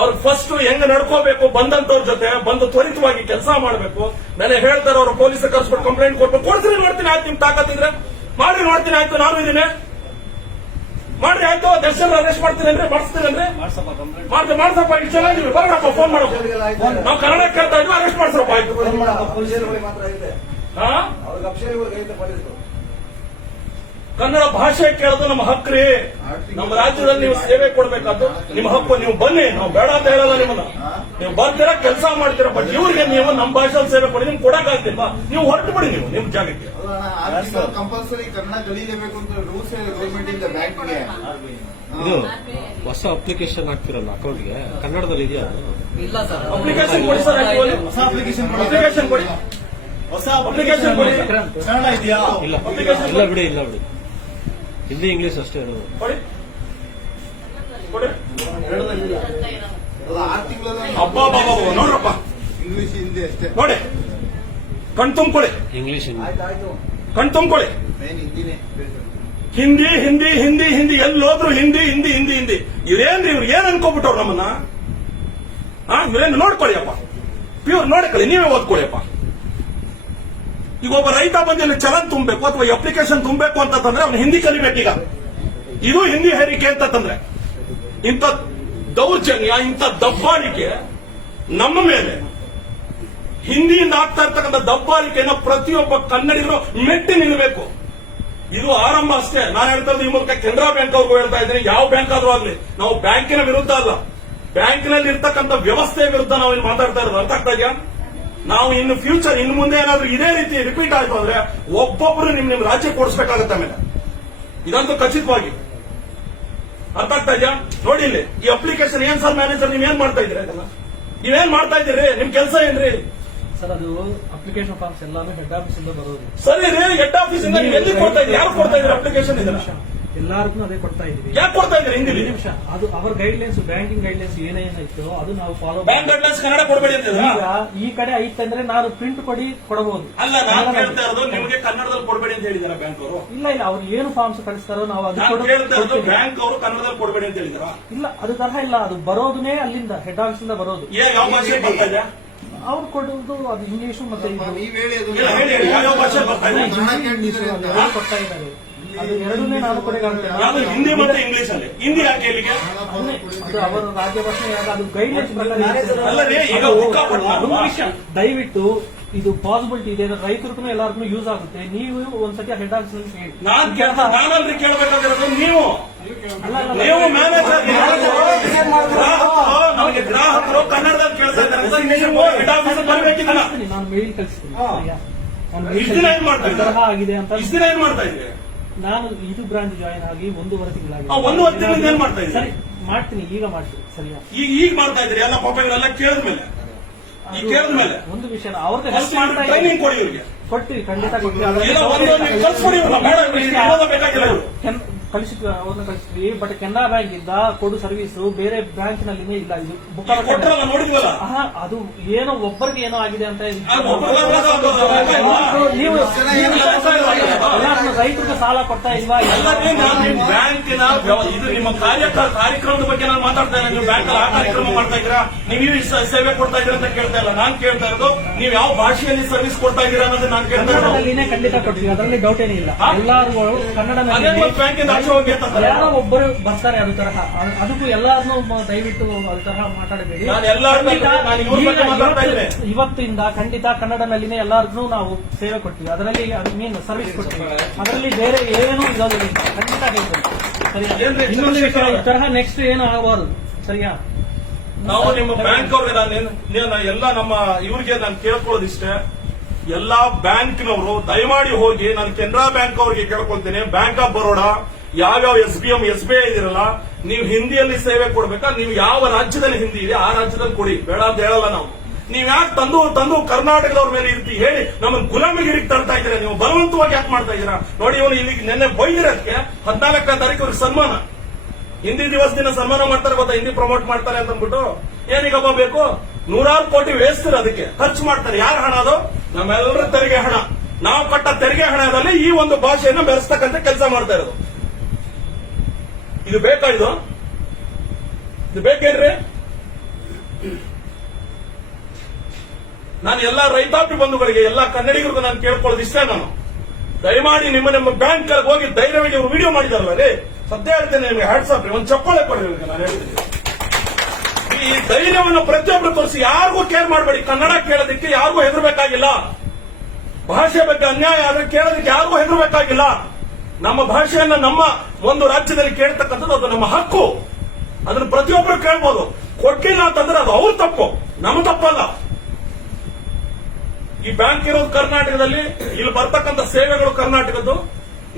ಅವ್ರು ಫಸ್ಟ್ ಹೆಂಗ್ ನಡ್ಕೋಬೇಕು, ಬಂದಂತವ್ರ ಜೊತೆ ಬಂದು ತ್ವರಿತವಾಗಿ ಕೆಲಸ ಮಾಡಬೇಕು. ನಾನು ಹೇಳ್ತಾರೆ, ಅವ್ರು ಪೊಲೀಸ್ ಕರ್ಸ್ಬಿಟ್ಟು ಕಂಪ್ಲೇಂಟ್ ಕೊಡ್ಬೇಕು. ಕೊಡ್ತೀನಿ, ನೋಡ್ತೀನಿ, ಆಯ್ತು, ನಿಮ್ ತಾಕತ್ತಿದ್ರೆ ಮಾಡಿ, ನೋಡ್ತೀನಿ, ಆಯ್ತು, ನಾನು ಇದೀನಿ. ಮಾಡ್ರಿ ಆಯ್ತು, ದರ್ಶನ್ ಅರೆಸ್ಟ್ ಮಾಡ್ತೀರೇನ್ರಿ, ಮಾಡಿಸ್ತೀರೇನ್ರಿ? ಮಾಡ್ಸಪ್ಪ, ಈಗ ಚೆನ್ನಾಗಿದ್ವಿ, ಬರೋಣಪ್ಪ, ಫೋನ್ ಮಾಡೋ. ನಾವು ಕನ್ನಡ ಕೇಳ್ತಾ ಇದ್ವಿ, ಅರೆಸ್ಟ್ ಮಾಡ್ಸಪ್ಪ ಆಯ್ತು. ಹಾ, ಕನ್ನಡ ಭಾಷೆ ಕೇಳೋದು ನಮ್ಮ ಹಕ್ಕ್ರಿ. ನಮ್ಮ ರಾಜ್ಯದಲ್ಲಿ ನೀವು ಸೇವೆ ಕೊಡ್ಬೇಕಾದ್ದು ನಿಮ್ಮ ಹಕ್ಕು. ನೀವು ಬನ್ನಿ, ನಾವು ಬೇಡ ಅಂತ ಹೇಳಲ್ಲ ನಿಮ್ಮನ್ನ. ನೀವು ಬರ್ತೀರಾ, ಕೆಲಸ ಮಾಡ್ತೀರಾ, ಬಟ್ ಇವ್ರಿಗೆ ನೀವು ನಮ್ಮ ಭಾಷೆಯಲ್ಲಿ ಸೇವೆ ಕೊಡಿ, ನಿಮ್ಗೆ ಕೊಡಕ್ಕಾಗ್ತಿಲ್ವಾ? ನೀವು ಹೊರಟು ಬಿಡಿ, ನೀವು ನಿಮ್ ಜಾಗಕ್ಕೆ. ಕಂಪಲ್ಸರಿ ಕನ್ನಡ ಕಲೀಲೇಬೇಕು ಅಂತ ರೂಲ್ಸ್ ಗೌರ್ಮೆಂಟ್ ಇಂದ ಬ್ಯಾಂಕ್ಗೆ. ಇದು ಹೊಸ ಅಪ್ಲಿಕೇಶನ್ ಹಾಕ್ತಿರಲ್ಲ ಅಕೌಂಟ್ಗೆ, ಕನ್ನಡದಲ್ಲಿ ಇದೆಯಾ? ಇಲ್ಲ ಸರ್. ಅಪ್ಲಿಕೇಶನ್ ಕೊಡಿ ಸರ್, ಹೊಸ ಅಪ್ಲಿಕೇಶನ್ ಅಪ್ಲಿಕೇಶನ್ ಕೊಡಿ, ಹೊಸ ಅಪ್ಲಿಕೇಶನ್ ಕೊಡಿ. ಕನ್ನಡ ಇದೆಯಾ? ಇಲ್ಲ Application ಇಲ್ಲ ಬಿಡಿ, ಇಲ್ಲ ಬಿಡಿ, ಹಿಂದಿ ಇಂಗ್ಲಿಷ್ ಅಷ್ಟೇ ಇರೋದು. ಕೊಡಿ ಕೊಡಿ. ಅಲ್ಲ 6 ತಿಂಗಳ ಅಬ್ಬಾ ಬಾಬಾ ನೋಡ್ರಪ್ಪ, ಇಂಗ್ಲಿಷ್ ಹಿಂದಿ ಅಷ್ಟೇ. ನೋಡಿ, ಕಣ್ ತುಂಬ್ಕೊಳ್ಳಿ, ಇಂಗ್ಲಿಷ್ ಹಿಂದಿ. ಕಣ್ ತುಂಬ್ಕೊಳ್ಳಿ. ಮೇನ್ ಹಿಂದಿನೇ. ಹಿಂದಿ ಹಿಂದಿ ಹಿಂದಿ ಹಿಂದಿ ಎಲ್ಲೋದ್ರು ಹಿಂದಿ ಹಿಂದಿ ಹಿಂದಿ ಹಿಂದಿ. ಇವ್ರೇನ್ರಿ, ಇವ್ರು ಏನ್ ಅನ್ಕೋಬಿಟ್ಟವ್ರು ನಮ್ಮನ್ನ? ಇವ್ರೇನು ನೋಡ್ಕೊಳ್ಳಿ ಅಪ್ಪ, ಪ್ಯೂರ್ ನೋಡ್ಕೊಳ್ಳಿ, ನೀವೇ ಓದ್ಕೊಳ್ಳಿಯಪ್ಪ. ಈಗ ಒಬ್ಬ ರೈತ ಬಂದು ಇಲ್ಲಿ ಚಲನ್ ತುಂಬಬೇಕು ಅಥವಾ ಅಪ್ಲಿಕೇಶನ್ ತುಂಬಬೇಕು ಅಂತಂದ್ರೆ ಅವ್ನು ಹಿಂದಿ ಕಲಿಬೇಕೀಗ. ಇದು ಹಿಂದಿ ಹೇರಿಕೆ ಅಂತಂದ್ರೆ ಇಂಥ ದೌರ್ಜನ್ಯ, ಇಂಥ ದಬ್ಬಾಳಿಕೆ ನಮ್ಮ ಮೇಲೆ, ಹಿಂದಿಯಿಂದ ಆಗ್ತಾ ಇರ್ತಕ್ಕಂಥ ದಬ್ಬಾಳಿಕೆಯನ್ನು ಪ್ರತಿಯೊಬ್ಬ ಕನ್ನಡಿಗರು ಮೆಟ್ಟಿ ನಿಲ್ಲಬೇಕು. ಇದು ಆರಂಭ ಅಷ್ಟೇ. ನಾನು ಹೇಳ್ತಾ ಇದ್ದೀನಿ ಈ ಮೂಲಕ ಕೆನರಾ ಬ್ಯಾಂಕ್ ಅವ್ರಿಗೂ ಹೇಳ್ತಾ ಇದ್ದೀನಿ, ಯಾವ ಬ್ಯಾಂಕ್ ಆದ್ರೂ ಆಗ್ಲಿ, ನಾವು ಬ್ಯಾಂಕಿನ ವಿರುದ್ಧ ಅಲ್ಲ, ಬ್ಯಾಂಕಿನಲ್ಲಿ ಇರ್ತಕ್ಕಂಥ ವ್ಯವಸ್ಥೆಯ ವಿರುದ್ಧ ನಾವು ಇಲ್ಲಿ ಮಾತಾಡ್ತಾ ಇರೋದು. ಅರ್ಥ ಆಗ್ತಾ ಇದೆಯಾ? ನಾವು ಇನ್ನು ಫ್ಯೂಚರ್, ಇನ್ನು ಮುಂದೆ ಏನಾದ್ರೂ ಇದೇ ರೀತಿ ರಿಪೀಟ್ ಆಯ್ತು ಅಂದ್ರೆ ಒಬ್ಬೊಬ್ರು ನಿಮ್ ರಾಜ್ಯ ಕೊಡಿಸ್ಬೇಕಾಗತ್ತೆ ಆಮೇಲೆ, ಇದಂತೂ ಖಚಿತವಾಗಿ. ಅರ್ಥ ಆಗ್ತಾ ಇದೆಯಾ? ನೋಡಿ ಇಲ್ಲಿ ಈ ಅಪ್ಲಿಕೇಶನ್ ಏನ್ ಸರ್ ಮ್ಯಾನೇಜರ್, ನೀವೇನ್ ಮಾಡ್ತಾ ಇದ್ದೀರಿ? ಅದನ್ನ ನೀವೇನ್ ಮಾಡ್ತಾ ಇದ್ದೀರಿ? ನಿಮ್ ಕೆಲಸ ಏನ್ರಿ ಸರ್? ಅದು ಅಪ್ಲಿಕೇಶನ್ ಫಾರ್ಮ್ಸ್ ಎಲ್ಲಾನು ಹೆಡ್ ಆಫೀಸ್ ಇಂದ ಬರೋದು. ಸರಿ ರೀ, ಹೆಡ್ ಆಫೀಸ್ ಇಂದ ನೀವು ಎಲ್ಲಿ ಕೊಡ್ತಾ ಇದ್ದೀರಿ? ಯಾರು ಕೊಡ್ತಾ ಇದ್ದೀರಿ ಅಪ್ಲಿಕೇಶನ್? ಎಲ್ಲಾರ್ಗು ಅದೇ ಕೊಡ್ತಾ ಇದೀವಿ. ಯಾಕೆ ಕೊಡ್ತಾ ಇದ್ದೀರಿ ಹಿಂದಿಲಿ? ನಿಮಿಷ, ಅದು ಅವರ ಗೈಡ್ಲೈನ್ಸ್, ಬ್ಯಾಂಕಿಂಗ್ ಗೈಡ್ಲೈನ್ಸ್ ಏನೇನಿತ್ತು ಅದು ನಾವು ಫಾಲೋ. ಬ್ಯಾಂಕ್ ಗೈಡ್ಲೈನ್ಸ್ ಕನ್ನಡ ಕೊಡಬೇಡಿ ಅಂತಿದ್ರ? ಈಗ ಈ ಕಡೆ ಐತಂದ್ರೆ ನಾನು ಪ್ರಿಂಟ್ ಕೊಡಬಹುದು. ಅಲ್ಲ, ನಾನು ಕೇಳ್ತಾ ಇರೋದು ನಿಮಗೆ ಕನ್ನಡದಲ್ಲಿ ಕೊಡಬೇಡಿ ಅಂತ ಹೇಳಿದಾರ ಬ್ಯಾಂಕ್ ಅವರು? ಇಲ್ಲ ಇಲ್ಲ, ಅವ್ರು ಏನು ಫಾರ್ಮ್ಸ್ ಕಳಿಸ್ತಾರೋ ನಾವು ಅದು ನಾನು ಕೇಳ್ತಾ ಇರೋದು ಬ್ಯಾಂಕ್ ಅವರು ಕನ್ನಡದಲ್ಲಿ ಕೊಡಬೇಡಿ ಅಂತ ಹೇಳಿದಾರ? ಇಲ್ಲ, ಅದು ತರಹ ಇಲ್ಲ, ಅದು ಬರೋದನ್ನೇ ಅಲ್ಲಿಂದ ಹೆಡ್ ಆಫೀಸ್ ಇಂದ ಬರೋದು. ಯಾವ ಭಾಷೆ ಬರ್ತಾ ಇದೆ? ಅವ್ರು ಕೊಡುವುದು ಅದು ಇಂಗ್ಲಿಷ್ ಮತ್ತೆ ನೀವ್ ಹೇಳಿ ಅದು. ಇಲ್ಲ, ಹೇಳಿ ಯಾವ ಭಾಷೆ ಬರ್ತಾ ಇದೆ? ಎರಡು ಕೊಡ್ತಾ ಇದ್ದಾರೆ. ಅದು ಎರಡನ್ನೇ ನಾನು ಕೊನೆಗಾಣ್ತೇನೆ. ಯಾವುದು ಹಿಂದಿ ಮತ್ತೆ ಇಂಗ್ಲಿಷ್ ಅಲ್ಲಿ? ಹಿಂದಿ ಯಾಕೆ ಇಲ್ಲಿಗೆ? ಅದು ಅವರ ರಾಜ್ಯ ಭಾಷೆ, ಅದು ಗೈಡ್ಲೈನ್ಸ್ ಪ್ರಕಾರ ಇರ್ತದೆ. ಅಲ್ಲ ರೀ, ಈಗ ಒಂದು ವಿಷಯ ದಯವಿಟ್ಟು ಇದು ಪಾಸಿಬಿಲಿಟಿ ಇದೆ, ರೈತರಿಗೂ ಎಲ್ಲರಿಗೂ ಯೂಸ್ ಆಗುತ್ತೆ. ನೀವು ಒಂದ್ಸತಿ ಹೆಡ್ ಆಫೀಸ್ ಹೇಳಿ. ನಾನಲ್ರಿ ಕೇಳಬೇಕಾಗಿರೋದು, ನೀವು ಮ್ಯಾನೇಜರ್, ನಮಗೆ ಗ್ರಾಹಕರು ಕನ್ನಡದಲ್ಲಿ ಕೇಳ್ತಾ ಇದ್ದಾರೆ, ನೀವು ಹೆಡ್ ಆಫೀಸ್ ಬರ್ಬೇಕಿಲ್ಲ. ನಾನು ಮೇಲ್ ಕಳಿಸ್ತೀನಿ. ಇಷ್ಟು ದಿನ ಏನ್ ಮಾಡ್ತಾ ಇದ್ದೀರಾ? ತರಹ ಆಗಿದೆ ಅಂತ. ಇಷ್ಟು ದಿನ ಏನ್ ಮಾಡ್ತಾ ಇದ್ದೀರಿ? ನಾನು ಇದು ಬ್ರಾಂಚ್ ಜಾಯಿನ್ ಆಗಿ 1.5 ತಿಂಗಳಾಗಿದೆ. 1.5 ತಿಂಗಳಿಂದ ಏನ್ ಮಾಡ್ತಾ ಇದ್ದೀರಿ? ಸರಿ, ಮಾಡ್ತೀನಿ, ಈಗ ಮಾಡ್ತೀನಿ. ಸರಿಯಾ? ಈಗ ಮಾಡ್ತಾ ಇದ್ದೀರಿ ಎಲ್ಲ ಪಾಪ ಇವರೆಲ್ಲ ಕೇಳಿದ್ಮೇಲೆ, ಈ ಕೇಳಿದ್ಮೇಲೆ ಒಂದು ವಿಷಯ ಅವ್ರದ್ದು ಹೆಲ್ಪ್ ಮಾಡ್ತಾ ಟ್ರೈನಿಂಗ್ ಕೊಡಿ ಇವ್ರಿಗೆ. ಕೊಡ್ತೀವಿ, ಖಂಡಿತ ಕೊಡ್ತೀವಿ. ಇಲ್ಲ, ನೀವು ಕಳ್ಸ್ಕೊಡಿ ಇವ್ರನ್ನ, ಬೇಡ ಇವ್ರಿಗೆ ಇರೋದು ಬೇಕಾಗಿಲ್ಲ ಇವ್ರು. ಕಳಿಸಿದ್ವಿ, ಅವ್ರನ್ನ ಕಳಿಸಿದ್ವಿ. ಬಟ್ ಕೆನರಾ ಬ್ಯಾಂಕ್ ಇಂದ ಕೊಡು ಸರ್ವಿಸ್ ಬೇರೆ ಬ್ಯಾಂಕ್ ನಲ್ಲಿ ಇಲ್ಲ. ಇದು ಬುಕ್ ಕೊಟ್ಟರಲ್ಲ, ನೋಡಿದ್ವಲ್ಲ. ಅದು ಏನೋ ಒಬ್ಬರಿಗೆ ಏನೋ ಆಗಿದೆ ಅಂತ ನೀವು ರೈತರಿಗೆ ಸಾಲ ಕೊಡ್ತಾ ಇಲ್ವಾ? ಅಲ್ಲದೆ ನಾನು ನಿಮ್ ಬ್ಯಾಂಕಿನ ಇದು ನಿಮ್ಮ ಕಾರ್ಯಕ್ರಮದ ಬಗ್ಗೆ ನಾನು ಮಾತಾಡ್ತಾ ಇಲ್ಲ. ನೀವು ಬ್ಯಾಂಕ್ ಆ ಕಾರ್ಯಕ್ರಮ ಮಾಡ್ತಾ ಇದ್ದೀರಾ, ನೀವು ಸೇವೆ ಕೊಡ್ತಾ ಇದ್ದೀರಾ ಅಂತ ಕೇಳ್ತಾ ಇಲ್ಲ. ನಾನು ಕೇಳ್ತಾ ಇರೋದು ನೀವು ಯಾವ ಭಾಷೆಯಲ್ಲಿ ಸರ್ವಿಸ್ ಕೊಡ್ತಾ ಇದ್ದೀರಾ ಅನ್ನೋದು ನಾನು ಕೇಳ್ತಾ ಇರೋದು. ಕನ್ನಡದಲ್ಲಿನೇ ಖಂಡಿತ ಕೊಡ್ತೀವಿ, ಅದರಲ್ಲಿ ಡೌಟ್ ಏನಿಲ್ಲ. ಎಲ್ಲರೂ ಕನ್ನಡದಲ್ಲಿ ಬ್ಯಾಂಕಿಂದ ಆಚೆ ಹೋಗಿ ಅಂತಂದ್ರೆ ಯಾರೋ ಒಬ್ಬರು ಬರ್ತಾರೆ, ಅದು ತರಹ. ಅದಕ್ಕೂ ಎಲ್ಲಾರನ್ನೂ ದಯವಿಟ್ಟು ಅದು ತರಹ ಮಾತಾಡಬೇಡಿ. ನಾನು ಎಲ್ಲಾರ್ಗೂ ನಾನು ಇವ್ರ ಬಗ್ಗೆ ಮಾತಾಡ್ತಾ ಇದ್ದೇನೆ. ಇವತ್ತಿಂದ ಖಂಡಿತ ಕನ್ನಡದಲ್ಲಿನೇ ಎಲ್ಲಾರ್ಗೂ ನಾವು ಸೇವೆ ಕೊಡ್ತೀವಿ, ಅದರಲ್ಲಿ ಮೀನ್ ಸರ್ವಿಸ್ ಕೊಡ್ತೀವಿ. ಅದರಲ್ಲಿ ಬೇರೆ ಏನೂ ಇರೋದಿಲ್ಲ, ಖಂಡಿತ ಹೇಳ್ತೀವಿ. ಸರಿಯಾ? ಇನ್ನೊಂದು ವಿಷಯ, ಈ ತರಹ ನೆಕ್ಸ್ಟ್ ಏನು ಆಗಬಾರದು. ಸರಿಯಾ? ನಾವು ನಿಮ್ಮ ಬ್ಯಾಂಕ್ ಅವ್ರಿಗೆ ಎಲ್ಲ ನಮ್ಮ ಇವ್ರಿಗೆ ನಾನು ಕೇಳ್ಕೊಳ್ಳೋದಿಷ್ಟೇ, ಎಲ್ಲಾ ಬ್ಯಾಂಕ್ನವರು ದಯಮಾಡಿ ಹೋಗಿ, ನಾನು ಕೆನರಾ ಬ್ಯಾಂಕ್ ಅವ್ರಿಗೆ ಕೇಳ್ಕೊಳ್ತೇನೆ, ಬ್ಯಾಂಕ್ ಆಫ್ ಬರೋಡಾ, ಯಾವ್ಯಾವ SBI ಇದಿರಲ್ಲ, ನೀವು ಹಿಂದಿಯಲ್ಲಿ ಸೇವೆ ಕೊಡ್ಬೇಕಾ, ನೀವು ಯಾವ ರಾಜ್ಯದಲ್ಲಿ ಹಿಂದಿ ಇದೆ ಆ ರಾಜ್ಯದಲ್ಲಿ ಕೊಡಿ, ಬೇಡ ಅಂತ ಹೇಳಲ್ಲ ನಾವು. ನೀವ್ ಯಾಕೆ ತಂದು ಕರ್ನಾಟಕದವ್ರ ಮೇಲೆ ಇರ್ತಿ ಹೇಳಿ ನಮ್ಮನ್ನ ಗುಲಾಮಿಗಿರಿಗೆ ತರ್ತಾ ಇದ್ದೀರಾ? ನೀವು ಬಲವಂತವಾಗಿ ಯಾಕೆ ಮಾಡ್ತಾ ಇದ್ದೀರಾ? ನೋಡಿ, ಇವನು ಇಲ್ಲಿಗೆ ನಿನ್ನೆ ಬೈದಿರೋದಕ್ಕೆ 14ನೇ ತಾರೀಕು ಅವ್ರಿಗೆ ಸನ್ಮಾನ, ಹಿಂದಿ ದಿವಸ ದಿನ ಸನ್ಮಾನ ಮಾಡ್ತಾರೆ ಗೊತ್ತಾ, ಹಿಂದಿ ಪ್ರಮೋಟ್ ಮಾಡ್ತಾರೆ ಅಂತ ಅಂದ್ಬಿಟ್ಟು. ಏನೀಗಪ್ಪ ಬೇಕು? 100 ಕೋಟಿ ವೇಸ್ಟ್ ಅದಕ್ಕೆ ಖರ್ಚು ಮಾಡ್ತಾರೆ. ಯಾರ ಹಣ ಅದು? ನಮ್ಮೆಲ್ಲರ ತೆರಿಗೆ ಹಣ. ನಾವು ಕಟ್ಟ ತೆರಿಗೆ ಹಣದಲ್ಲಿ ಈ ಒಂದು ಭಾಷೆಯನ್ನು ಬೆರೆಸ್ತಕ್ಕಂಥ ಕೆಲಸ ಮಾಡ್ತಾ ಇರೋದು. ಇದು ಬೇಕಾ? ಇದು ಬೇಕೇನ್ರಿ? ನಾನು ಎಲ್ಲಾ ರೈತಾಪಿ ಬಂಧುಗಳಿಗೆ, ಎಲ್ಲಾ ಕನ್ನಡಿಗರಿಗೂ ನಾನು ಕೇಳ್ಕೊಳ್ಳೋದು ಇಷ್ಟೇ. ನಾನು ದಯಮಾಡಿ ನಿಮ್ಮ ಬ್ಯಾಂಕ್ ಹೋಗಿ ಧೈರ್ಯವಾಗಿ ಇವರು ವಿಡಿಯೋ ಮಾಡಿದಾರಲ್ಲ ರೀ, ಸದ್ಯ ಹೇಳ್ತೇನೆ ನಿಮಗೆ ಹ್ಯಾಟ್ಸಾಪ್ ರೀ, ಒಂದು ಚಪ್ಪಾಳೆ ಕೊಡ್ರಿ ಇವ್ರಿಗೆ ನಾನು ಹೇಳ್ತೀನಿ. ಈ ಧೈರ್ಯವನ್ನು ಪ್ರತಿಯೊಬ್ಬರು ತೋರಿಸಿ, ಯಾರಿಗೂ ಕೇರ್ ಮಾಡಬೇಡಿ. ಕನ್ನಡ ಕೇಳೋದಕ್ಕೆ ಯಾರಿಗೂ ಹೆದರ್ಬೇಕಾಗಿಲ್ಲ. ಭಾಷೆ ಬಗ್ಗೆ ಅನ್ಯಾಯ ಆದ್ರೆ ಕೇಳೋದಕ್ಕೆ ಯಾರಿಗೂ ಹೆದರ್ಬೇಕಾಗಿಲ್ಲ. ನಮ್ಮ ಭಾಷೆಯನ್ನ ನಮ್ಮ ಒಂದು ರಾಜ್ಯದಲ್ಲಿ ಕೇಳ್ತಕ್ಕಂಥದ್ದು ಅದು ನಮ್ಮ ಹಕ್ಕು. ಅದನ್ನು ಪ್ರತಿಯೊಬ್ಬರು ಕೇಳ್ಬೋದು. ಕೊಟ್ಟಿಲ್ಲ ಅಂತಂದ್ರೆ ಅದು ಅವ್ರ ತಪ್ಪು, ನಮ್ಮ ತಪ್ಪಲ್ಲ. ಈ ಬ್ಯಾಂಕ್ ಇರೋದು ಕರ್ನಾಟಕದಲ್ಲಿ, ಇಲ್ಲಿ ಬರ್ತಕ್ಕಂಥ ಸೇವೆಗಳು ಕರ್ನಾಟಕದ್ದು.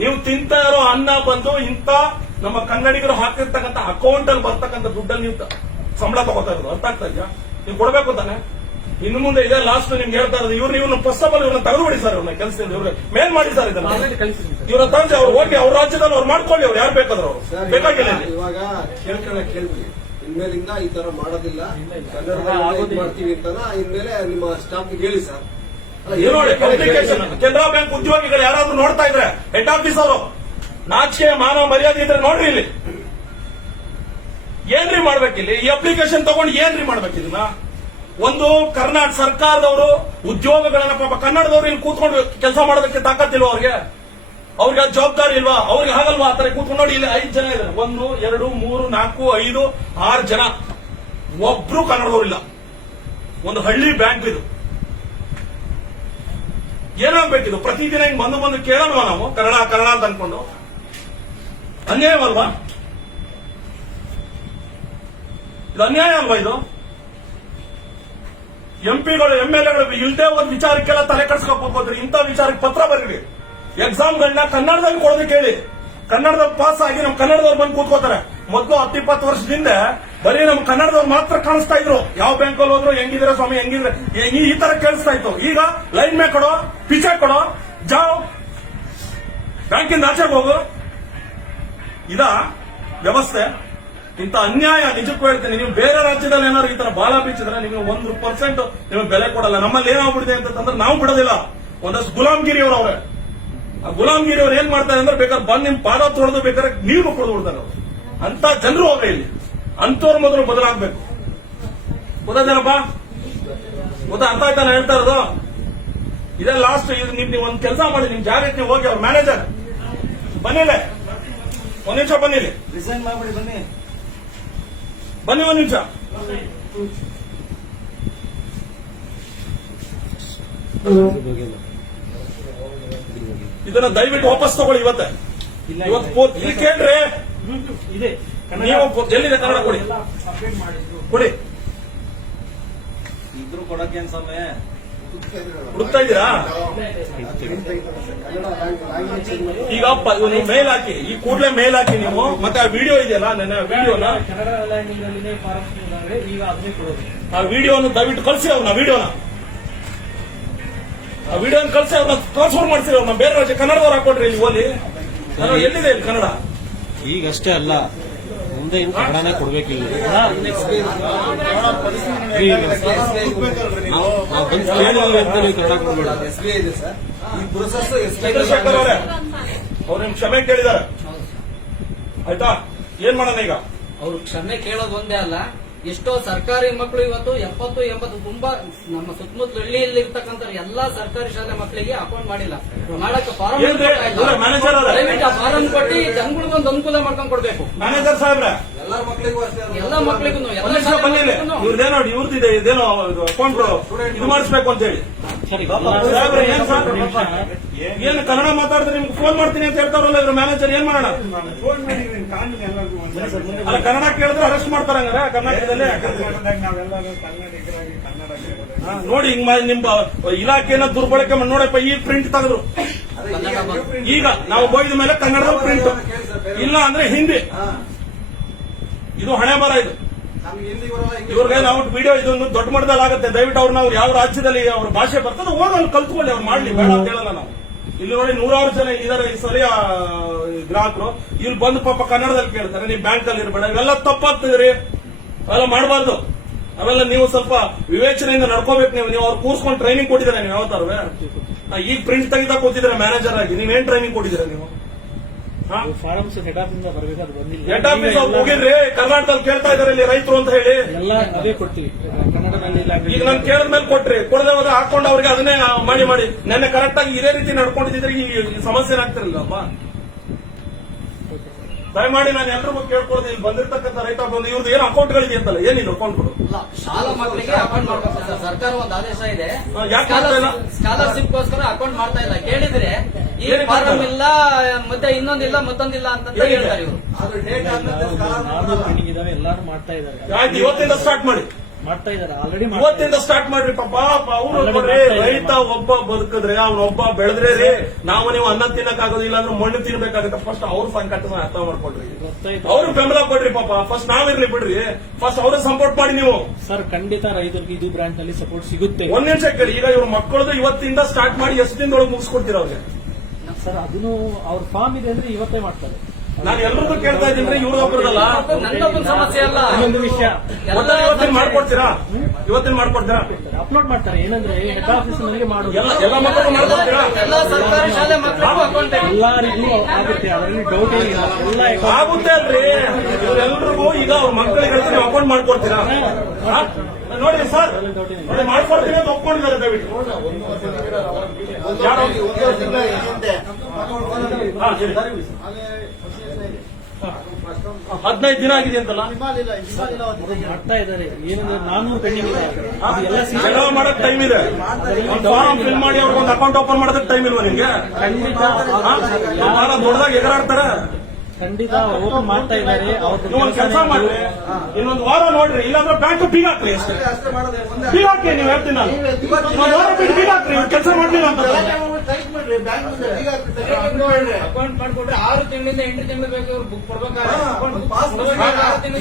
ನೀವು ತಿಂತ ಇರೋ ಅನ್ನ ಬಂದು ಇಂಥ ನಮ್ಮ ಕನ್ನಡಿಗರು ಹಾಕಿರ್ತಕ್ಕಂಥ ಅಕೌಂಟ್ ಅಲ್ಲಿ ಬರ್ತಕ್ಕಂಥ ದುಡ್ಡಲ್ಲಿ ನೀವು ಸಂಬಳ ತಗೋತಾ ಇರೋದು. ಅರ್ಥ ಆಗ್ತಾ ಇದೆಯಾ? ನೀವು ಕೊಡಬೇಕು ತಾನೆ. ಇನ್ನು ಮುಂದೆ ಇದೆ ಲಾಸ್ಟ್ ನಿಮ್ಗೆ ಹೇಳ್ತಾ ಇರೋದು, ಇವ್ರನ್ನ ಫಸ್ಟ್ ಆಫ್ ಆಲ್ ಇವ್ರನ್ನ ತೆಗೆದುಬಿಡಿ ಸರ್. ಇವ್ರನ್ನ ಕೆಲಸದಿಂದ ಇವ್ರಿಗೆ ಮೇಲ್ ಮಾಡಿ ಸರ್. ಇದನ್ನ ಇವ್ರ ತಂದೆ ಅವ್ರು ಹೋಗಿ ಅವ್ರ ರಾಜ್ಯದಲ್ಲಿ ಅವ್ರು ಮಾಡ್ಕೊಳ್ಳಿ. ಅವ್ರು ಯಾರು ಬೇಕಾದ್ರೆ ಅವರು ಬೇಕಾಗಿಲ್ಲ. ಇವಾಗ ಕೇಳ್ತೀವಿ, ಇನ್ಮೇಲಿಂದ ಈ ತರ ಮಾಡೋದಿಲ್ಲ, ಕನ್ನಡದಲ್ಲಿ ಮಾಡ್ತೀವಿ ಅಂತ ಇನ್ಮೇಲೆ ನಿಮ್ಮ ಸ್ಟಾಫ್ ಹೇಳಿ ಸರ್. ಇದು ನೋಡಿ ಅಪ್ಲಿಕೇಶನ್. ಕೆನರಾ ಬ್ಯಾಂಕ್ ಉದ್ಯೋಗಿಗಳು ಯಾರಾದ್ರೂ ನೋಡ್ತಾ ಇದ್ರೆ, ಹೆಡ್ ಆಫೀಸ್ ಅವರು ನಾಚಿಕೆ ಮಾನವ ಮರ್ಯಾದೆ ಇದ್ರೆ ನೋಡ್ರಿ ಇಲ್ಲಿ ಏನ್ರಿ ಮಾಡ್ಬೇಕಿಲ್ಲಿ. ಈ ಅಪ್ಲಿಕೇಶನ್ ತಗೊಂಡು ಏನ್ರಿ ಮಾಡ್ಬೇಕಿದನ್ನ? ಒಂದು ಕರ್ನಾಟಕ ಸರ್ಕಾರದವರು ಉದ್ಯೋಗಗಳನ್ನ ಪಾಪ ಕನ್ನಡದವರು ಇಲ್ಲಿ ಕೂತ್ಕೊಂಡು ಕೆಲಸ ಮಾಡೋದಕ್ಕೆ ತಾಕತ್ತಿಲ್ವಾ ಅವ್ರಿಗೆ? ಅವ್ರಿಗೆ ಅದು ಜವಾಬ್ದಾರಿ ಇಲ್ವಾ? ಅವ್ರಿಗೆ ಹಾಗಲ್ವಾ? ಆ ತರ ಕೂತ್ಕೊಂಡು ನೋಡಿ, ಇಲ್ಲಿ 5 ಜನ ಇದ್ದಾರೆ. 1 2 3 4 5 6 ಜನ, ಒಬ್ರು ಕನ್ನಡದವ್ರು ಇಲ್ಲ. ಒಂದು ಹಳ್ಳಿ ಬ್ಯಾಂಕ್ ಇದು. ಏನಾಗ್ಬೇಕಿದು? ಪ್ರತಿದಿನ ಹಿಂಗ್ ಬಂದು ಕೇಳಲ್ವಾ ನಾವು ಕನ್ನಡ ಅಂತ ಅನ್ಕೊಂಡು? ಅನ್ಯಾಯವಲ್ವಾ ಇದು? ಅನ್ಯಾಯ ಅಲ್ವಾ ಇದು? ಎಂಪಿಗಳು MLAಗಳು ಇಲ್ದೇ ಒಂದು ವಿಚಾರಕ್ಕೆಲ್ಲ ತಲೆ ಕಟ್ಸ್ಕೊಳ್ಬೋದ್ರಿ. ಇಂಥ ವಿಚಾರಕ್ಕೆ ಪತ್ರ ಬರೀರಿ. ಎಕ್ಸಾಮ್ಗಳನ್ನ ಕನ್ನಡದಲ್ಲಿ ಕೊಡೋದಕ್ಕೆ ಹೇಳಿ. ಕನ್ನಡದಲ್ಲಿ ಪಾಸ್ ಆಗಿ ನಮ್ಮ ಕನ್ನಡದವ್ರು ಬಂದು ಕೂತ್ಕೋತಾರೆ. ಮೊದಲು 10-20 ವರ್ಷದಿಂದ ಬರೀ ನಮ್ಮ ಕನ್ನಡದವ್ರು ಮಾತ್ರ ಕಾಣಿಸ್ತಾ ಇದ್ರು. ಯಾವ ಬ್ಯಾಂಕಲ್ಲಿ ಹೋದ್ರು ಹೆಂಗಿದ್ರೆ ಸ್ವಾಮಿ ಹೆಂಗಿದ್ರೆ ಈ ತರ ಕೇಳಿಸ್ತಾ ಇತ್ತು. ಈಗ ಲೈನ್ ಮೇ ಕೊಡೋ, ಪಿಚೆ ಕೊಡೋ, ಜಾವ್ ಬ್ಯಾಂಕಿಂದ ಆಚೆಗೆ ಹೋಗು, ಇದ ವ್ಯವಸ್ಥೆ. ಇಂಥ ಅನ್ಯಾಯ ನಿಜಕ್ಕೂ ಹೇಳ್ತೀನಿ. ನೀವು ಬೇರೆ ರಾಜ್ಯದಲ್ಲಿ ಏನಾದ್ರು ಈ ತರ ಬಾಲ ಬೀಚಿದ್ರೆ ನಿಮಗೆ 1% ನಿಮಗೆ ಬೆಲೆ ಕೊಡಲ್ಲ. ನಮ್ಮಲ್ಲಿ ಏನಾಗ್ಬಿಡಿದೆ ಅಂತಂದ್ರೆ ನಾವು ಬಿಡೋದಿಲ್ಲ. ಒಂದಷ್ಟು ಗುಲಾಮ್ಗಿರಿ ಅವ್ರೆ. ಆ ಗುಲಾಮ್ಗಿರಿ ಅವ್ರು ಏನ್ ಮಾಡ್ತಾರೆ ಅಂದ್ರೆ, ಬೇಕಾದ್ರೆ ಬಂದ್ ನಿಮ್ ಪಾದ ತೊಳೆದು ಬೇಕಾದ್ರೆ ನೀರು ಕೊಡದು ಬಿಡ್ತಾರೆ ಅವರು. ಅಂತ ಜನರು ಅವ್ರೆ ಇಲ್ಲಿ. ಅಂತವ್ರ ಮೊದಲು ಬದಲಾಗಬೇಕು. ಗೊತ್ತಾದೇನಪ್ಪ? ಅರ್ಥ ಆಯ್ತಾ ನಾನು ಹೇಳ್ತಾ ಇರೋದು? ಇದೇ ಲಾಸ್ಟ್. ನೀವು ಒಂದ್ ಕೆಲಸ ಮಾಡಿ, ನಿಮ್ ಜಾಗಕ್ಕೆ ನೀವು ಹೋಗಿ ಅವ್ರ ಮ್ಯಾನೇಜರ್ ಬನ್ನಿಲ್ಲ, ಒಂದ್ ನಿಮಿಷ ಬನ್ನಿಲ್ಲಿ, ರಿಸೈನ್ ಮಾಡ್ಬಿಡಿ, ಬನ್ನಿ ಒಂದ್ ನಿಮಿಷ. ಇದನ್ನ ದಯವಿಟ್ಟು ವಾಪಸ್ ತಗೊಳ್ಳಿ ಇವತ್ತು. ಇಲ್ಲಿ ಕೇಳ್ರಿ, ಇದೆ ನೀವು ಎಲ್ಲಿದೆ ಕನ್ನಡ ಕೊಡಿ, ಕೊಡಿ. ಇಬ್ರು ಕೊಡಕ್ಕೆ ಸಮಯ ಹುಡುಕ್ತಾ ಇದ್ದೀರಾ? ಈಗ ನೀವು ಮೇಲ್ ಹಾಕಿ, ಈ ಕೂಡಲೇ ಮೇಲ್ ಹಾಕಿ ನೀವು. ಮತ್ತೆ ಆ ವಿಡಿಯೋ ಇದೆಯಲ್ಲ, ನನ್ನ ವಿಡಿಯೋನ, ಕನ್ನಡ ಲ್ಯಾಂಗ್ವೇಜ್ ಫಾರಮ್ಸ್ ಈಗ ಅದನ್ನೇ ಕೊಡೋದು. ಆ ವಿಡಿಯೋನ ದಯವಿಟ್ಟು ಕಳಿಸಿ. ಅವ್ರನ್ನ ಆ ವಿಡಿಯೋನ ಕಳಿಸಿ, ಅವ್ರನ್ನ ಟ್ರಾನ್ಸ್ಫರ್ ಮಾಡ್ತೀವಿ. ಅವ್ರನ್ನ ಬೇರೆ ರಾಜ್ಯ ಕನ್ನಡದವ್ರು ಹಾಕೊಡ್ರಿ ಇಲ್ಲಿ ಓಲಿ. ಎಲ್ಲಿದೆ ಇಲ್ಲಿ ಕನ್ನಡ? ಈಗಷ್ಟೇ ಅಲ್ಲ, ಮುಂದೆ ಇನ್ನು ಕನ್ನಡನೇ ಕೊಡ್ಬೇಕಿಲ್ಲ. ನಾವು ಬಂದು ಕೇಳಿದ್ರೆ ಅಂತ ನೀವು ಕನ್ನಡ ಕೊಡ್ಬೇಡ. SBI ಇದೆ ಸರ್, ಈ ಪ್ರೊಸೆಸ್ ಚಂದ್ರಶೇಖರ್ ಅವರೇ, ಅವ್ರು ನಿಮ್ ಕ್ಷಮೆ ಕೇಳಿದ್ದಾರೆ. ಆಯ್ತಾ? ಏನ್ ಮಾಡೋಣ ಈಗ? ಅವರು ಕ್ಷಮೆ ಕೇಳೋದು ಒಂದೇ ಅಲ್ಲ, ಎಷ್ಟೋ ಸರ್ಕಾರಿ ಮಕ್ಕಳು ಇವತ್ತು 70-80 ತುಂಬಾ ನಮ್ಮ ಸುತ್ತಮುತ್ತಲ ಹಳ್ಳಿಯಲ್ಲಿ ಇರ್ತಕ್ಕಂಥ ಎಲ್ಲಾ ಸರ್ಕಾರಿ ಶಾಲೆ ಮಕ್ಕಳಿಗೆ ಅಕೌಂಟ್ ಮಾಡಿಲ್ಲ. ಮಾಡಕ್ಕೆ ಫಾರಂ ಮ್ಯಾನೇಜರ್ ಅವರೇ, ದಯವಿಟ್ಟು ಆ ಫಾರಂ ಕೊಟ್ಟು ಜನಗಳಿಗೊಂದು ಅನುಕೂಲ ಮಾಡ್ಕೊಂಡು ಕೊಡ್ಬೇಕು. ಮ್ಯಾನೇಜರ್ ಸಾಹೇಬ್ರೆ, ಎಲ್ಲಾ ಮಕ್ಕಳಿಗೂ ಅಷ್ಟೇ. ಎಲ್ಲ ಮಕ್ಕಳಿಗೂ ಬಂದಿಲ್ಲ. ಇವ್ರದೇನೋ ಇವ್ರದಿದೆ, ಇದೇನೋ ಅಕೌಂಟ್ ಇದು ಮಾಡಿಸ್ಬೇಕು ಅಂತ ಹೇಳಿ. ಸಾಹೇಬ್ರೆ, ಏನ್ ಸಾಹೇಬ್ರೆ ಏನು ಕನ್ನಡ ಮಾತಾಡಿದ್ರೆ ನಿಮ್ಗೆ ಫೋನ್ ಮಾಡ್ತೀನಿ ಅಂತ ಹೇಳ್ತಾರಲ್ಲ ಇವ್ರ ಮ್ಯಾನೇಜರ್. ಏನ್ ಮಾಡೋಣ? ಅಲ್ಲ, ಕನ್ನಡ ಕೇಳಿದ್ರೆ ಅರೆಸ್ಟ್ ಮಾಡ್ತಾರೆ ಹಂಗಾರೆ ಕರ್ನಾಟಕದಲ್ಲಿ. ನೋಡಿ, ಹಿಂಗ್ ನಿಮ್ ಇಲಾಖೆನ ದುರ್ಬಳಕೆ ಮಾಡಿ ನೋಡಪ್ಪ. ಈ ಪ್ರಿಂಟ್ ತೆಗೆದ್ರು. ಈಗ ನಾವು ಹೋಗಿದ ಮೇಲೆ ಕನ್ನಡದ ಪ್ರಿಂಟ್, ಇಲ್ಲ ಅಂದ್ರೆ ಹಿಂದಿ. ಇದು ಹಣೆ ಬರ. ಇದು ಇವ್ರಿಗೆ ನಾವು ವಿಡಿಯೋ ಇದೊಂದು ದೊಡ್ಡ ಮಟ್ಟದಲ್ಲಿ ಆಗುತ್ತೆ. ದಯವಿಟ್ಟು ಅವ್ರು ನಾವು ಯಾವ ರಾಜ್ಯದಲ್ಲಿ ಅವ್ರ ಭಾಷೆ ಬರ್ತದೆ ಹೋಗಿ ಕಲ್ತ್ಕೊಳ್ಳಿ. ಅವ್ರು ಮಾಡ್ಲಿ, ಬೇಡ ಅಂತ ಹೇಳಲ್ಲ ನಾವು. ಇಲ್ಲಿ ನೋಡಿ 100 ಜನ ಇದಾರೆ ಈ ಸರಿಯ ಗ್ರಾಹಕರು. ಇಲ್ಲಿ ಬಂದು ಪಾಪ ಕನ್ನಡದಲ್ಲಿ ಕೇಳ್ತಾರೆ, ನೀವು ಬ್ಯಾಂಕ್ ಅಲ್ಲಿ ಇರಬೇಡ. ಇವೆಲ್ಲ ತಪ್ಪಾಗ್ತಿದ್ರಿ, ಅವೆಲ್ಲ ಮಾಡಬಾರ್ದು. ಅವೆಲ್ಲ ನೀವು ಸ್ವಲ್ಪ ವಿವೇಚನೆಯಿಂದ ನಡ್ಕೋಬೇಕು. ನೀವು ಅವ್ರು ಕೂರ್ಸ್ಕೊಂಡು ಟ್ರೈನಿಂಗ್ ಕೊಟ್ಟಿದ್ದೀರಾ ನೀವು ಯಾವತ್ತಾರು? ಈಗ ಪ್ರಿಂಟ್ ತೆಗಿತಾ ಕೂತಿದ್ರೆ ಮ್ಯಾನೇಜರ್ ಆಗಿ ನೀವೇನ್ ಟ್ರೈನಿಂಗ್ ಕೊಟ್ಟಿದ್ದೀರಾ ನೀವು? ಫಾರಮ್ಸ್ ಹೆಡ್ ಆಫೀಸ್ ಬರಬೇಕು, ಅದು ಬಂದಿಲ್ಲ. ಹೆಡ್ ಆಫೀಸ್ ಅವ್ರು ಹೋಗಿದ್ರಿ, ಕರ್ನಾಟಕದಲ್ಲಿ ಕೇಳ್ತಾ ಇದಾರೆ ಇಲ್ಲಿ ರೈತರು ಅಂತ ಹೇಳಿ. ಎಲ್ಲ ಅದೇ ಕೊಡ್ತೀವಿ ಕನ್ನಡದಲ್ಲಿ. ಈಗ ನಾನು ಕೇಳಿದ್ಮೇಲೆ ಕೊಟ್ರಿ, ಕೊಡದೆ ಹೋದ್ರೆ ಹಾಕೊಂಡು ಅವ್ರಿಗೆ ಅದನ್ನೇ ಮಾಡಿ ನೆನ್ನೆ ಕರೆಕ್ಟ್ ಆಗಿ ಇದೇ ರೀತಿ ನಡ್ಕೊಂಡಿದ್ರೆ ಈ ಸಮಸ್ಯೆ ಆಗ್ತಿರಲಿಲ್ಲಪ್ಪ. ದಯಮಾಡಿ ನಾನು ಎಲ್ರಿಗೂ ಕೇಳ್ಕೊಳ್ಳೋದು, ಇಲ್ಲಿ ಬಂದಿರ್ತಕ್ಕಂಥ ರೈತ ಬಂದು ಇವ್ರದ್ದು ಏನು ಅಕೌಂಟ್ಗಳಿಗೆ ಅಂತಲ್ಲ, ಏನಿಲ್ಲ ಅಕೌಂಟ್ಗಳು ಶಾಲಾ ಮಕ್ಕಳಿಗೆ ಅಕೌಂಟ್ ಮಾಡ್ಬೇಕು ಸರ್. ಸರ್ಕಾರ ಒಂದು ಆದೇಶ ಇದೆ, ಯಾಕೆ ಮಾಡ್ತಾ ಇಲ್ಲ? ಸ್ಕಾಲರ್ಶಿಪ್ಗೋಸ್ಕರ ಅಕೌಂಟ್ ಮಾಡ್ತಾ ಇಲ್ಲ. ಕೇಳಿದ್ರೆ ಈ ಫಾರಂ ಇಲ್ಲ, ಮತ್ತೆ ಇನ್ನೊಂದಿಲ್ಲ ಮತ್ತೊಂದಿಲ್ಲ ಅಂತ ಹೇಳ್ತಾರೆ ಇವರು. ಇದಾವೆ ಎಲ್ಲಾರು ಮಾಡ್ತಾ ಇದ್ದಾರೆ. ಆಯ್ತು, ಇವತ್ತಿಂದ ಸ್ಟಾರ್ಟ್ ಮಾಡಿ, ಮಾಡ್ತಾ ಇದ್ದಾರೆ ಆಲ್ರೆಡಿ. ಇವತ್ತಿಂದ ಸ್ಟಾರ್ಟ್ ಮಾಡ್ರಿ. ಪಾಪ ಅವ್ರು ನೋಡ್ರಿ, ರೈತ ಒಬ್ಬ ಬದುಕಿದ್ರೆ ಅವನೊಬ್ಬ ಬೆಳೆದ್ರೆ ರೀ ನಾವು ನೀವು ಅನ್ನ ತಿನ್ನಕ್ಕಾಗೋದಿಲ್ಲ ಅಂದ್ರೆ ಮಣ್ಣು ತಿನ್ಬೇಕಾಗುತ್ತೆ. ಫಸ್ಟ್ ಅವ್ರ ಸಂಕಟನ ಅರ್ಥ ಮಾಡ್ಕೊಡ್ರಿ, ಅವ್ರಿಗೆ ಬೆಂಬಲ ಕೊಡ್ರಿ. ಪಾಪ ಫಸ್ಟ್ ನಾವಿರ್ಲಿ ಬಿಡ್ರಿ, ಫಸ್ಟ್ ಅವ್ರಿಗೆ ಸಪೋರ್ಟ್ ಮಾಡಿ ನೀವು. ಸರ್ ಖಂಡಿತ ರೈತರಿಗೆ ಇದು ಬ್ರಾಂಚ್ ನಲ್ಲಿ ಸಪೋರ್ಟ್ ಸಿಗುತ್ತೆ. ಒಂದ್ ನಿಮಿಷ ಕೇಳಿ, ಈಗ ಇವ್ರ ಮಕ್ಕಳದು ಇವತ್ತಿಂದ ಸ್ಟಾರ್ಟ್ ಮಾಡಿ ಎಷ್ಟು ದಿನದೊಳಗೆ ಮುಗಿಸ್ಕೊಡ್ತೀರ ಅವ್ರಿಗೆ? ಸರ್ ಅದನ್ನು ಅವ್ರ ಫಾರ್ಮ್ ಇದೆ ಅಂದ್ರೆ ಇವತ್ತೇ ಮಾಡ್ತಾರೆ. ನಾನು ಎಲ್ಲರದ್ದು ಕೇಳ್ತಾ ಇದ್ದೀನಿ, ಇವ್ರದೊಬ್ಬರದಲ್ಲ. ನನ್ನೊಬ್ಬನ ಸಮಸ್ಯೆ ಅಲ್ಲ. ಇನ್ನೊಂದು ವಿಷಯ, ಇವತ್ತಿನ ಮಾಡ್ಕೊಡ್ತೀರಾ? ಇವತ್ತಿನ ಮಾಡ್ಕೊಡ್ತೀರಾ? ಅಪ್ಲೋಡ್ ಮಾಡ್ತಾರೆ. ಏನಂದ್ರೆ ಹೆಡ್ ಆಫೀಸ್ ನಲ್ಲಿ ಮಾಡೋದು ಎಲ್ಲ ಮಕ್ಕಳು ಮಾಡ್ಕೊಡ್ತೀರಾ? ಎಲ್ಲ ಸರ್ಕಾರಿ ಶಾಲೆ ಮಕ್ಕಳಿಗೂ ಅಕೌಂಟ್ ಎಲ್ಲಾ ರೀತಿಯೂ ಆಗುತ್ತೆ, ಅದರಲ್ಲಿ ಡೌಟ್ ಏನಿಲ್ಲ. ಎಲ್ಲ ಆಗುತ್ತೆ ಅಲ್ರಿ, ಇವ್ರೆಲ್ರಿಗೂ ಈಗ ಅವ್ರ ಮಕ್ಕಳಿಗೆ ನೀವು ಅಕೌಂಟ್ ಮಾಡ್ಕೊಡ್ತೀರಾ? ಹಾ? ನೋಡಿ ಸರ್, ನೋಡಿ ಮಾಡ್ಕೊಡ್ತೀನಿ ಅಂತ ಒಪ್ಕೊಂಡಿದ್ದಾರೆ. ದಯವಿಟ್ಟು ಯಾರು? ಹಾ, ಹೇಳಿ. 15 ದಿನ ಆಗಿದೆ ಅಂತಲ್ಲ? ಮಾಡ್ತಾ ಇದ್ದಾರೆ. ಏನಂದ್ರೆ 400 ಪೆಂಡಿಂಗ್ ಇದೆ. ಅದು ಎಲ್ಲ ಜಗಳ ಮಾಡಕ್ ಟೈಮ್ ಇದೆ. ಫಾರಂ ಫಿಲ್ ಮಾಡಿ ಅವ್ರಿಗೆ ಒಂದು ಅಕೌಂಟ್ ಓಪನ್ ಮಾಡೋದಕ್ಕೆ ಟೈಮ್ ಇಲ್ವಾ ನಿಮ್ಗೆ? ದೊಡ್ಡದಾಗಿ ಎಗರಾಡ್ತಾರೆ. ಖಂಡಿತ ಓಪನ್ ಮಾಡ್ತಾ ಇದ್ದಾರೆ. ನೀವು ಒಂದು ಕೆಲಸ ಮಾಡ್ರಿ, ಇನ್ನೊಂದು ವಾರ ನೋಡ್ರಿ, ಇಲ್ಲಾಂದ್ರೆ ಬ್ಯಾಂಕ್ ಬೀಗ ಹಾಕ್ರಿ. ಅಷ್ಟೇ ಬೀಗ ಹಾಕಿ, ನೀವು ಹೇಳ್ತೀನಿ ನಾನು. ಇನ್ನೊಂದು ವಾರ ಬಿಟ್ಟು ಬೀಗ ಹಾಕ್ರಿ, ಕೆಲಸ ಮಾಡ್ಲಿಲ್ಲ ಅಂತ. ಅಕೌಂಟ್ ಮಾಡ್ಕೊಟ್ರೆ 6 ತಿಂಗಳಿಂದ 8 ತಿಂಗಳು ಬೇಕು ಇವ್ರು ಬುಕ್ ಕೊಡ್ಬೇಕಾದ್ರೆ.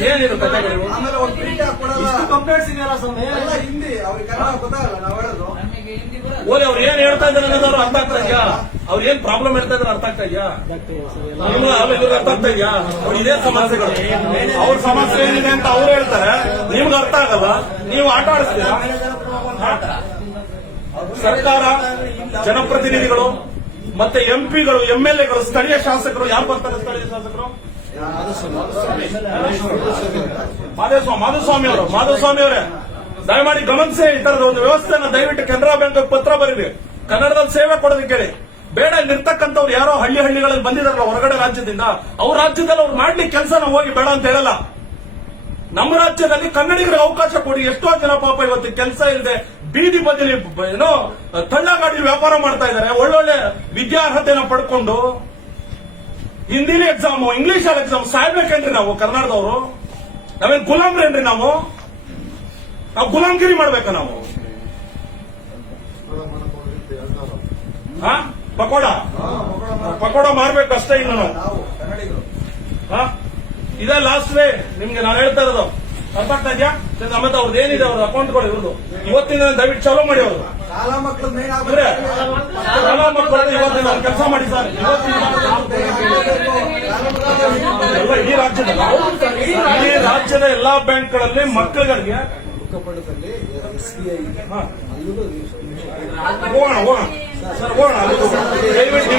ಏನಿದು ಕಥೆಗಳು? ಕಂಪ್ಲೇಂಟ್ಸ್ ಇದೆಯಲ್ಲ ಸ್ವಾಮಿ, ಎಲ್ಲ ಹಿಂದಿ, ಅವ್ರಿಗೆ ಕನ್ನಡ ಗೊತ್ತಾಗಲ್ಲ ನಾವು ಹೇಳೋದು. ನಮಗೆ ಹಿಂದಿ ಕೂಡ ಓಲಿ ಅವ್ರು ಏನ್ ಹೇಳ್ತಾ ಇದ್ದಾರೆ ಅನ್ನೋದು ಅರ್ಥ ಆಗ್ತಾ ಇದೆಯಾ? ಅವ್ರು ಏನ್ ಪ್ರಾಬ್ಲಮ್ ಹೇಳ್ತಾ ಇದ್ದಾರೆ ಅರ್ಥ ಆಗ್ತಾ ಇದೆಯಾ? ಇವ್ರಿಗೆ ಅರ್ಥ ಆಗ್ತಾ ಇದೆಯಾ? ಅವ್ರು ಇದೇ ಸಮಸ್ಯೆಗಳು, ಅವ್ರ ಸಮಸ್ಯೆ ಏನಿದೆ ಅಂತ ಅವ್ರು ಹೇಳ್ತಾರೆ, ನಿಮ್ಗೆ ಅರ್ಥ ಆಗಲ್ಲ, ನೀವು ಆಟ ಆಡಿಸ್ತೀರಾ? ಸರ್ಕಾರ, ಜನಪ್ರತಿನಿಧಿಗಳು, ಮತ್ತೆ ಎಂಪಿಗಳು, ಎಂಎಲ್ಎಗಳು, ಸ್ಥಳೀಯ ಶಾಸಕರು ಯಾರು ಬರ್ತಾರೆ? ಸ್ಥಳೀಯ ಶಾಸಕರು ಮಾಧುಸ್ವಾಮಿ ಅವರೇ, ದಯಮಾಡಿ ಗಮನಿಸಿ. ಈ ತರದ ಒಂದು ವ್ಯವಸ್ಥೆನ ದಯವಿಟ್ಟು ಕೆನರಾ ಬ್ಯಾಂಕ್ ಪತ್ರ ಬರೀರಿ, ಕನ್ನಡದಲ್ಲಿ ಸೇವೆ ಕೊಡೋದಕ್ಕೆ ಹೇಳಿ. ಬೇಡ, ಇಲ್ಲಿರ್ತಕ್ಕಂಥವ್ರು ಯಾರೋ ಹಳ್ಳಿಗಳಲ್ಲಿ ಬಂದಿದಾರಲ್ಲ ಹೊರಗಡೆ ರಾಜ್ಯದಿಂದ, ಅವ್ರ ರಾಜ್ಯದಲ್ಲಿ ಅವ್ರು ಮಾಡ್ಲಿಕ್ಕೆ ಕೆಲಸನ ಹೋಗಿ ಬೇಡ ಅಂತ ಹೇಳಲ್ಲ. ನಮ್ಮ ರಾಜ್ಯದಲ್ಲಿ ಕನ್ನಡಿಗರಿಗೆ ಅವಕಾಶ ಕೊಡಿ. ಎಷ್ಟೋ ಜನ ಪಾಪ ಇವತ್ತು ಕೆಲಸ ಇಲ್ಲದೆ ಬೀದಿ ಬದಿಲಿ ಏನೋ ತಳ್ಳಗಾಡಿ ವ್ಯಾಪಾರ ಮಾಡ್ತಾ ಇದ್ದಾರೆ. ಒಳ್ಳೊಳ್ಳೆ ವಿದ್ಯಾರ್ಹತೆನ ಪಡ್ಕೊಂಡು ಹಿಂದಿಲಿ ಎಕ್ಸಾಮ್, ಇಂಗ್ಲಿಷಲ್ಲಿ ಎಕ್ಸಾಮ್ ಸಾಯ್ಬೇಕೇನ್ರಿ ನಾವು ಕರ್ನಾಟಕದವರು? ನಾವೇನ್ ಗುಲಾಮ್ರೇನ್ರಿ ನಾವು ಗುಲಾಮ್ಗಿರಿ ಮಾಡ್ಬೇಕಾ ನಾವು? ಪಕೋಡ ಮಾರ್ಬೇಕು ಅಷ್ಟೇ. ಇನ್ನು ನಾವು ಇದೇ ಲಾಸ್ಟ್ ವೇ ನಿಮ್ಗೆ ನಾನು ಹೇಳ್ತಾ ಇರೋದು. ಅರ್ಥ ಆಗ್ತಾ ಇದೆಯಾ? ಮತ್ತೆ ಅವ್ರದ್ದು ಏನಿದೆ ಅವ್ರ ಅಕೌಂಟ್ಗಳು ಇವ್ರದ್ದು ಇವತ್ತಿನ ದಯವಿಟ್ಟು ಚಾಲೂ ಮಾಡಿ. ಅವರು ಶಾಲಾ ಮಕ್ಕಳು ಮೇನ್ ಶಾಲಾ ಮಕ್ಕಳು ಇವತ್ತಿನ ಕೆಲಸ ಮಾಡಿ ಸರ್. ಇಡೀ ರಾಜ್ಯದ ಎಲ್ಲಾ ಬ್ಯಾಂಕ್ಗಳಲ್ಲಿ ಮಕ್ಕಳಿಗೆ ಹೋಗೋಣ ದಯವಿಟ್ಟು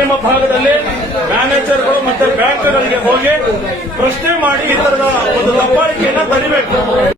ನಿಮ್ಮ ಭಾಗದಲ್ಲಿ ಮ್ಯಾನೇಜರ್ಗಳು ಮತ್ತೆ ಬ್ಯಾಂಕ್ಗಳಿಗೆ ಹೋಗಿ ಪ್ರಶ್ನೆ ಮಾಡಿ ಈ ತರದ ಒಂದು ದಬ್ಬಾಳಿಕೆಯನ್ನ ತಡಿಬೇಕು.